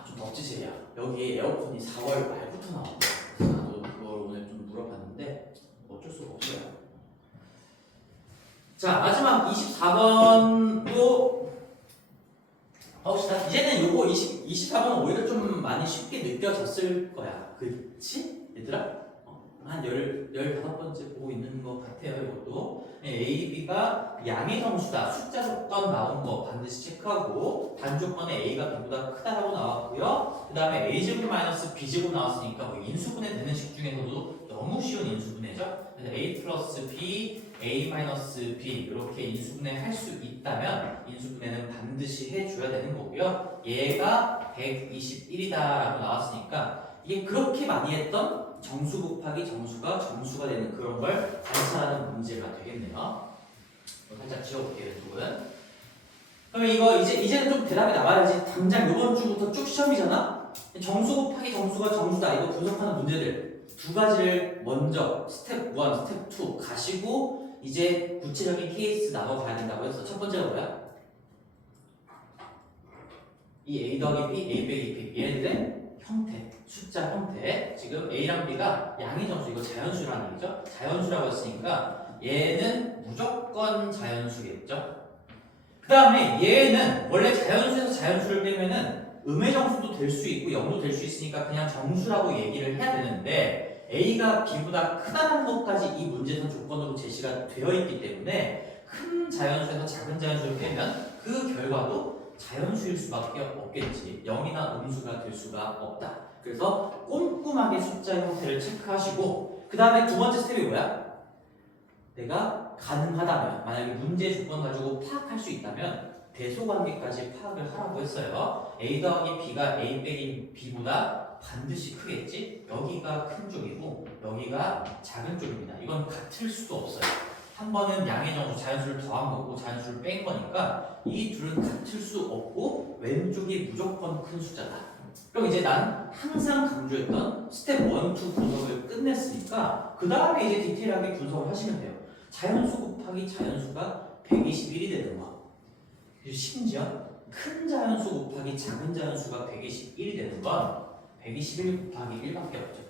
좀 덥지세요. 여기 에어컨이 4월 말부터 나온다. 그래서 나도 그걸 오늘 좀 물어봤는데 어쩔 수가 없어요. 자, 마지막 24번도 봅시다. 이제는 요거 24번은 오히려 좀 많이 쉽게 느껴졌을 거야. 그치? 얘들아? 한 15번째 보고 있는 것 같아요, 이것도. A, B가 양의 정수다. 숫자 조건 나온 거 반드시 체크하고, 단조건에 A가 B보다 크다라고 나왔고요. 그 다음에 A제곱 마이너스 B제곱 나왔으니까 뭐 인수분해 되는 식 중에서도 너무 쉬운 인수분해죠. 그래서 A 플러스 B, A 마이너스 B 이렇게 인수분해 할 수 있다면 인수분해는 반드시 해줘야 되는 거고요. 얘가 121이다라고 나왔으니까 이게 그렇게 많이 했던 정수 곱하기 정수가 정수가 되는 그런 걸 관찰하는 문제가 되겠네요. 살짝 지워볼게요, 이쪽은. 그러면 이거 이제는 좀 대답이 나와야지. 당장 이번 주부터 쭉 시험이잖아. 정수 곱하기 정수가 정수다. 이거 분석하는 문제들 두 가지를 먼저 스텝 1, 스텝 2 가시고 이제 구체적인 케이스 나눠가야 된다고 했어. 첫 번째가 뭐야? 이 A 더하기 B, A 빼기 B 얘네들의 형태, 숫자 형태. 지금 A랑 B가 양의 정수, 이거 자연수라는 얘기죠. 자연수라고 했으니까 얘는 무조건 자연수겠죠. 그 다음에 얘는 원래 자연수에서 자연수를 빼면은 음의 정수도 될 수 있고 0도 될 수 있으니까 그냥 정수라고 얘기를 해야 되는데 A가 B보다 크다는 것까지 이 문제에서 조건으로 제시가 되어 있기 때문에 큰 자연수에서 작은 자연수를 빼면 그 결과도 자연수일 수밖에 없겠지. 0이나 음수가 될 수가 없다. 그래서 꼼꼼하게 숫자 형태를 체크하시고 그 다음에 두 번째 스텝이 뭐야? 내가 가능하다면 만약에 문제 조건 가지고 파악할 수 있다면 대소관계까지 파악을 하라고 했어요. A 더하기 B가 A 빼기 B보다 반드시 크겠지? 여기가 큰 쪽이고 여기가 작은 쪽입니다. 이건 같을 수도 없어요. 한 번은 양의 정수 자연수를 더한 거고 자연수를 뺀 거니까 이 둘은 같을 수 없고 왼쪽이 무조건 큰 숫자다. 그럼 이제 난 항상 강조했던 스텝 1, 2 분석을 끝냈으니까 그 다음에 이제 디테일하게 분석을 하시면 돼요. 자연수 곱하기 자연수가 121이 되는 거. 심지어 큰 자연수 곱하기 작은 자연수가 121이 되는 건 121 곱하기 1밖에 없죠.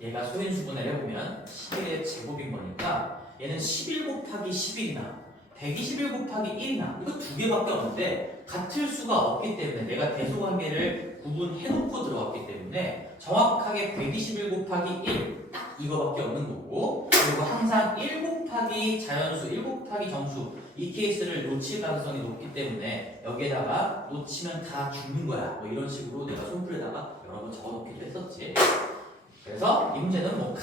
얘가 소인수분해를 해보면 11의 제곱인 거니까 얘는 11 곱하기 11이나 121 곱하기 1이나 이거 두 개밖에 없는데 같을 수가 없기 때문에 내가 대소관계를 구분해놓고 들어갔기 때문에 정확하게 121 곱하기 1 딱 이거밖에 없는 거고 그리고 항상 1 곱하기 자연수, 1 곱하기 정수 이 케이스를 놓칠 가능성이 높기 때문에 여기에다가 놓치면 다 죽는 거야 뭐 이런 식으로 내가 손풀에다가 여러 번 적어놓기도 했었지. 그래서 이 문제는 뭐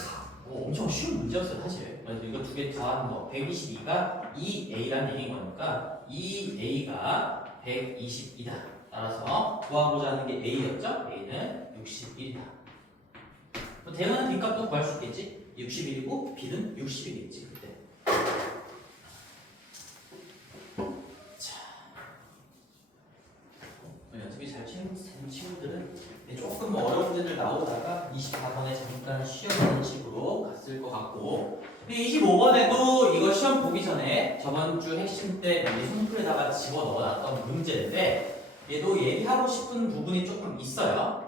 엄청 쉬운 문제였어요 사실. 그래서 이거 두 개 더하는 거 122가 2a라는 얘기인 거니까 2a가 122다. 따라서 구하고자 하는 게 a였죠? a는 61이다. 대응하는 빈값도 구할 수 있겠지? 61이고 b는 60이겠지 그때. 자, 연습이 잘 치는 친구들은 조금 어려운 문제들 나오다가 24번에 잠깐 쉬어가는 식으로 갔을 것 같고 25번에도 이거 시험 보기 전에 저번 주 핵심 때 손풀에다가 집어넣어놨던 문제인데 얘도 얘기하고 싶은 부분이 조금 있어요.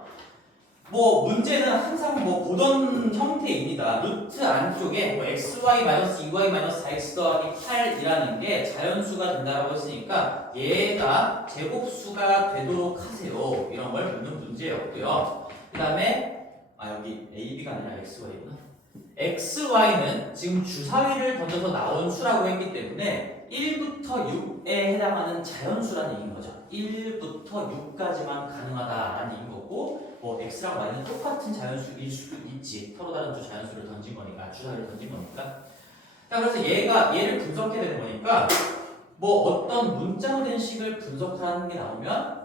뭐 문제는 항상 뭐 보던 형태입니다. 루트 안쪽에 뭐 xy 마이너스 2y 마이너스 4x 더하기 8이라는 게 자연수가 된다고 했으니까 얘가 제곱수가 되도록 하세요. 이런 걸 묻는 문제였고요. 그 다음에 여기 a, b가 아니라 xy구나. xy는 지금 주사위를 던져서 나온 수라고 했기 때문에 1부터 6에 해당하는 자연수라는 얘기인 거죠. 1부터 6까지만 가능하다라는 얘기인 거고 뭐 x랑 y는 똑같은 자연수일 수도 있지. 서로 다른 두 자연수를 던진 거니까 주사위를 던진 거니까. 자 그래서 얘를 분석해야 되는 거니까 뭐 어떤 문자로 된 식을 분석하는 게 나오면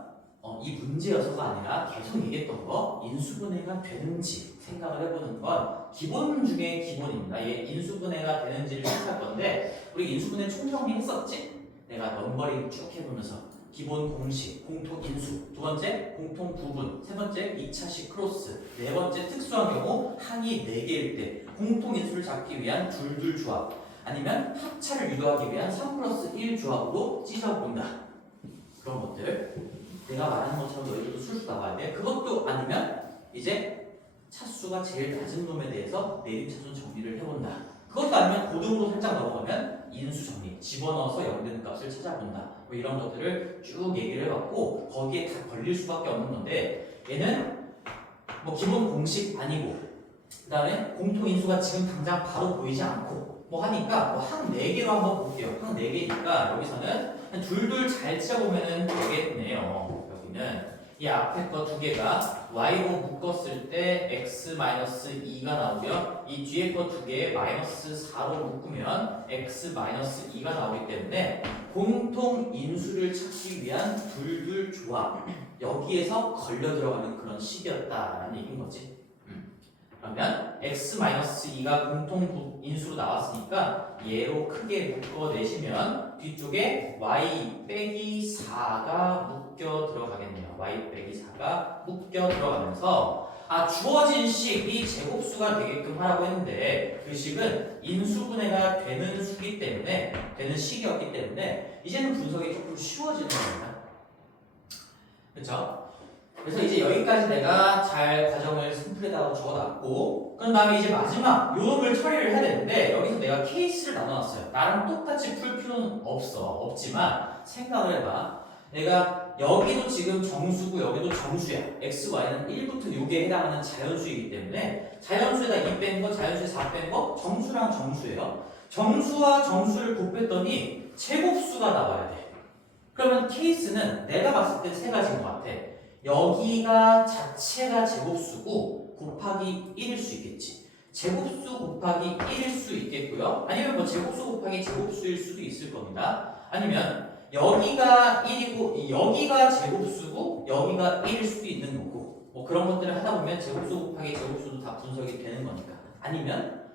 이 문제여서가 아니라 계속 얘기했던 거 인수분해가 되는지 생각을 해보는 건 기본 중에 기본입니다. 얘 인수분해가 되는지를 생각할 건데 우리 인수분해 총정리 했었지? 내가 넘버링 쭉 해보면서 기본 공식, 공통 인수, 두 번째 공통 부분, 세 번째 2차식 크로스, 네 번째 특수한 경우 항이 4개일 때 공통 인수를 잡기 위한 둘둘 조합. 아니면 합차를 유도하기 위한 3 플러스 1 조합으로 찢어본다. 그런 것들. 내가 말하는 것처럼 너희들도 술수 나와야 돼. 그것도 아니면 이제 차수가 제일 낮은 놈에 대해서 내림차순 정리를 해본다. 그것도 아니면 고등으로 살짝 넘어가면 인수 정리, 집어넣어서 0되는 값을 찾아본다. 뭐 이런 것들을 쭉 얘기를 해봤고 거기에 다 걸릴 수밖에 없는 건데 얘는 뭐 기본 공식 아니고 그 다음에 공통인수가 지금 당장 바로 보이지 않고 뭐 하니까 뭐 한 4개로 한번 볼게요. 한 4개니까 여기서는 한 둘둘 잘 치어보면 되겠네요. 여기는 이 앞에 거 2개가 y로 묶었을 때 x-2가 나오고요. 이 뒤에 거 2개 -4로 묶으면 x-2가 나오기 때문에 공통 인수를 찾기 위한 둘둘 조합 여기에서 걸려 들어가는 그런 식이었다라는 얘기인 거지. 그러면 x-2가 공통 인수로 나왔으니까 얘로 크게 묶어내시면 뒤쪽에 y 빼기 4가 묶여 들어가겠네요. y 빼기 4가 묶여 들어가면서 주어진 식이 제곱수가 되게끔 하라고 했는데 그 식은 인수분해가 되는 수기 때문에 되는 식이었기 때문에 이제는 분석이 조금 쉬워지는 겁니다. 그렇죠? 그래서 이제 여기까지 내가 잘 과정을 심플에다가 적어놨고 그런 다음에 이제 마지막 요놈을 처리를 해야 되는데 여기서 내가 케이스를 나눠놨어요. 나랑 똑같이 풀 필요는 없지만 생각을 해봐. 내가 여기도 지금 정수고 여기도 정수야. x, y는 1부터 6에 해당하는 자연수이기 때문에 자연수에다 2 뺀 거, 자연수에 4 뺀 거 정수랑 정수예요. 정수와 정수를 곱했더니 제곱수가 나와야 돼. 그러면 케이스는 내가 봤을 때 3가지인 것 같아. 여기가 자체가 제곱수고 곱하기 1일 수 있겠지. 제곱수 곱하기 1일 수 있겠고요. 아니면 뭐 제곱수 곱하기 제곱수일 수도 있을 겁니다. 아니면 여기가 1이고 여기가 제곱수고 여기가 1일 수도 있는 거고 뭐 그런 것들을 하다 보면 제곱수 곱하기 제곱수도 다 분석이 되는 거니까. 아니면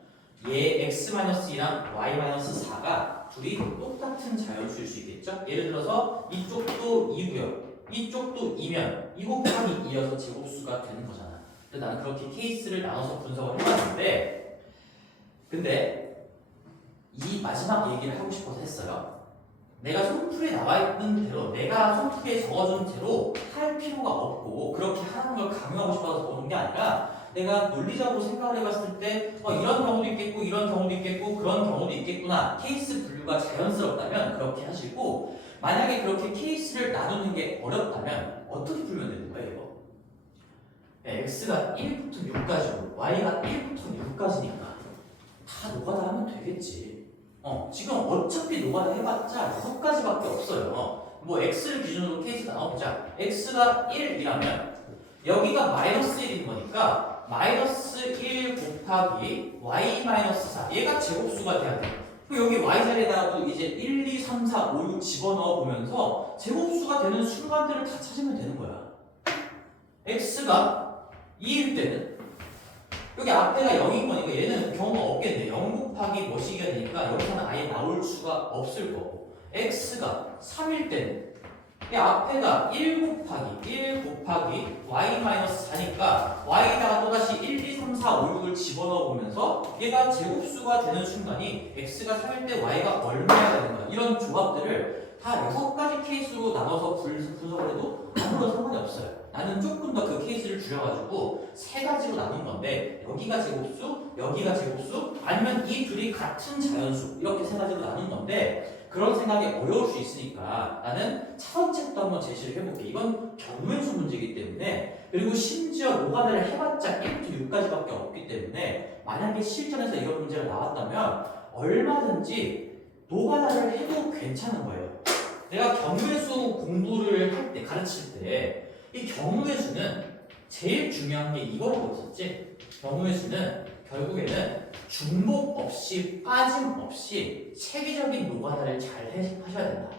얘 x-2랑 y-4가 둘이 똑같은 자연수일 수 있겠죠. 예를 들어서 이쪽도 2고요. 이쪽도 2면 2 곱하기 2여서 제곱수가 되는 거잖아. 근데 나는 그렇게 케이스를 나눠서 분석을 해봤는데 근데 이 마지막 얘기를 하고 싶어서 했어요. 내가 손풀에 나와있는 대로 내가 손풀에 적어준 대로 할 필요가 없고 그렇게 하는 걸 강요하고 싶어서 보는 게 아니라 내가 논리적으로 생각을 해봤을 때 이런 경우도 있겠고 이런 경우도 있겠고 그런 경우도 있겠구나. 케이스 분류가 자연스럽다면 그렇게 하시고 만약에 그렇게 케이스를 나누는 게 어렵다면 어떻게 풀면 되는 거예요, 이거? x가 1부터 6까지고 y가 1부터 6까지니까 다 노가다 하면 되겠지. 지금 어차피 노가다 해봤자 6가지밖에 없어요. 뭐 x를 기준으로 케이스 나눠보자. x가 1이라면 여기가 -1인 거니까 -1 곱하기 y-4 얘가 제곱수가 돼야 돼. 여기 y 자리에다가도 이제 1, 2, 3, 4, 5, 6 집어넣어 보면서 제곱수가 되는 순간들을 다 찾으면 되는 거야. x가 2일 때는 여기 앞에가 0인 거니까 얘는 경우가 없겠네. 0 곱하기 뭐시기가 되니까 여기서는 아예 나올 수가 없을 거고 x가 3일 때는 이 앞에가 1 곱하기 y-4니까 y에다가 또다시 1, 2, 3, 4, 5, 6을 집어넣어 보면서 얘가 제곱수가 되는 순간이 x가 3일 때 y가 얼마야 되는 거야. 이런 조합들을 다 6가지 케이스로 나눠서 분석을 해도 아무런 상관이 없어요. 나는 조금 더 그 케이스를 줄여가지고 3가지로 나눈 건데 여기가 제곱수, 여기가 제곱수 아니면 이 둘이 같은 자연수 이렇게 3가지로 나눈 건데 그런 생각이 어려울 수 있으니까 나는 차원책도 한번 제시를 해볼게. 이건 경우의 문제이기 때문에 그리고 심지어 노가다를 해봤자 1부터 6까지밖에 없기 때문에 만약에 실전에서 이런 문제가 나왔다면 얼마든지 노가다를 해도 괜찮은 거예요. 내가 경우의 수 공부를 할 때 가르칠 때 이 경우의 수는 제일 중요한 게 이거라고 했었지. 경우의 수는 결국에는 중복 없이 빠짐없이 체계적인 노가다를 잘 하셔야 된다.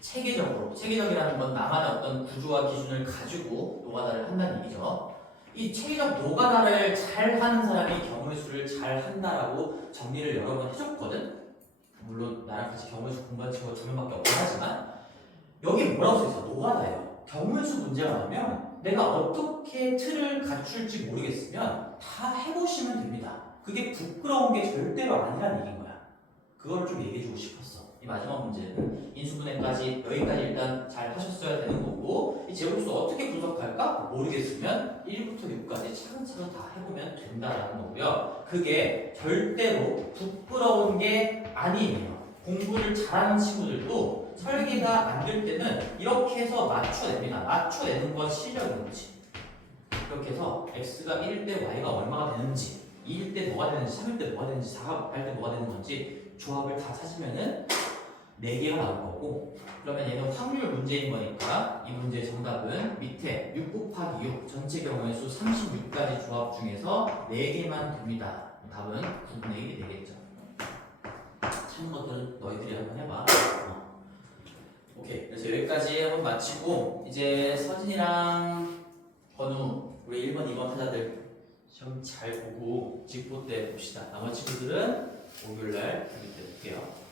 체계적이라는 건 나만의 어떤 구조와 기준을 가지고 노가다를 한다는 얘기죠. 이 체계적 노가다를 잘 하는 사람이 경우의 수를 잘 한다라고 정리를 여러 번 해줬거든. 물론 나랑 같이 경우의 수 공부한 친구가 2명밖에 없긴 하지만 여기 뭐라고 써있어? 노가다예요. 경우의 수 문제가 나오면 내가 어떻게 틀을 갖출지 모르겠으면 다 해보시면 됩니다. 그게 부끄러운 게 절대로 아니란 얘기인 거야. 그걸 좀 얘기해주고 싶었어. 이 마지막 문제는 인수분해까지 여기까지 일단 잘 하셨어야 되는 거고, 이 제곱수 어떻게 분석할까 모르겠으면 1부터 6까지 차근차근 다 해보면 된다라는 거고요. 그게 절대로 부끄러운 게 아니에요. 공부를 잘하는 친구들도 설계가 안 될 때는 이렇게 해서 맞춰냅니다. 맞춰내는 건 실력인 거지. 이렇게 해서 x가 1일 때 y가 얼마가 되는지, 2일 때 뭐가 되는지, 3일 때 뭐가 되는지, 4가 할 때 뭐가 되는 건지 조합을 다 찾으면은 4개가 나올 거고, 그러면 얘는 확률 문제인 거니까 이 문제의 정답은 밑에 6 곱하기 6 전체 경우의 수 36가지 조합 중에서 4개만 됩니다. 답은 9분의 1이 되겠죠. 찾는 것들은 너희들이 한번 해봐. 오케이. 그래서 여기까지 한번 마치고 이제 서진이랑 건우 우리 1번, 2번 타자들 시험 잘 보고 직보 때 봅시다. 나머지 친구들은 목요일날 보기 때 볼게요.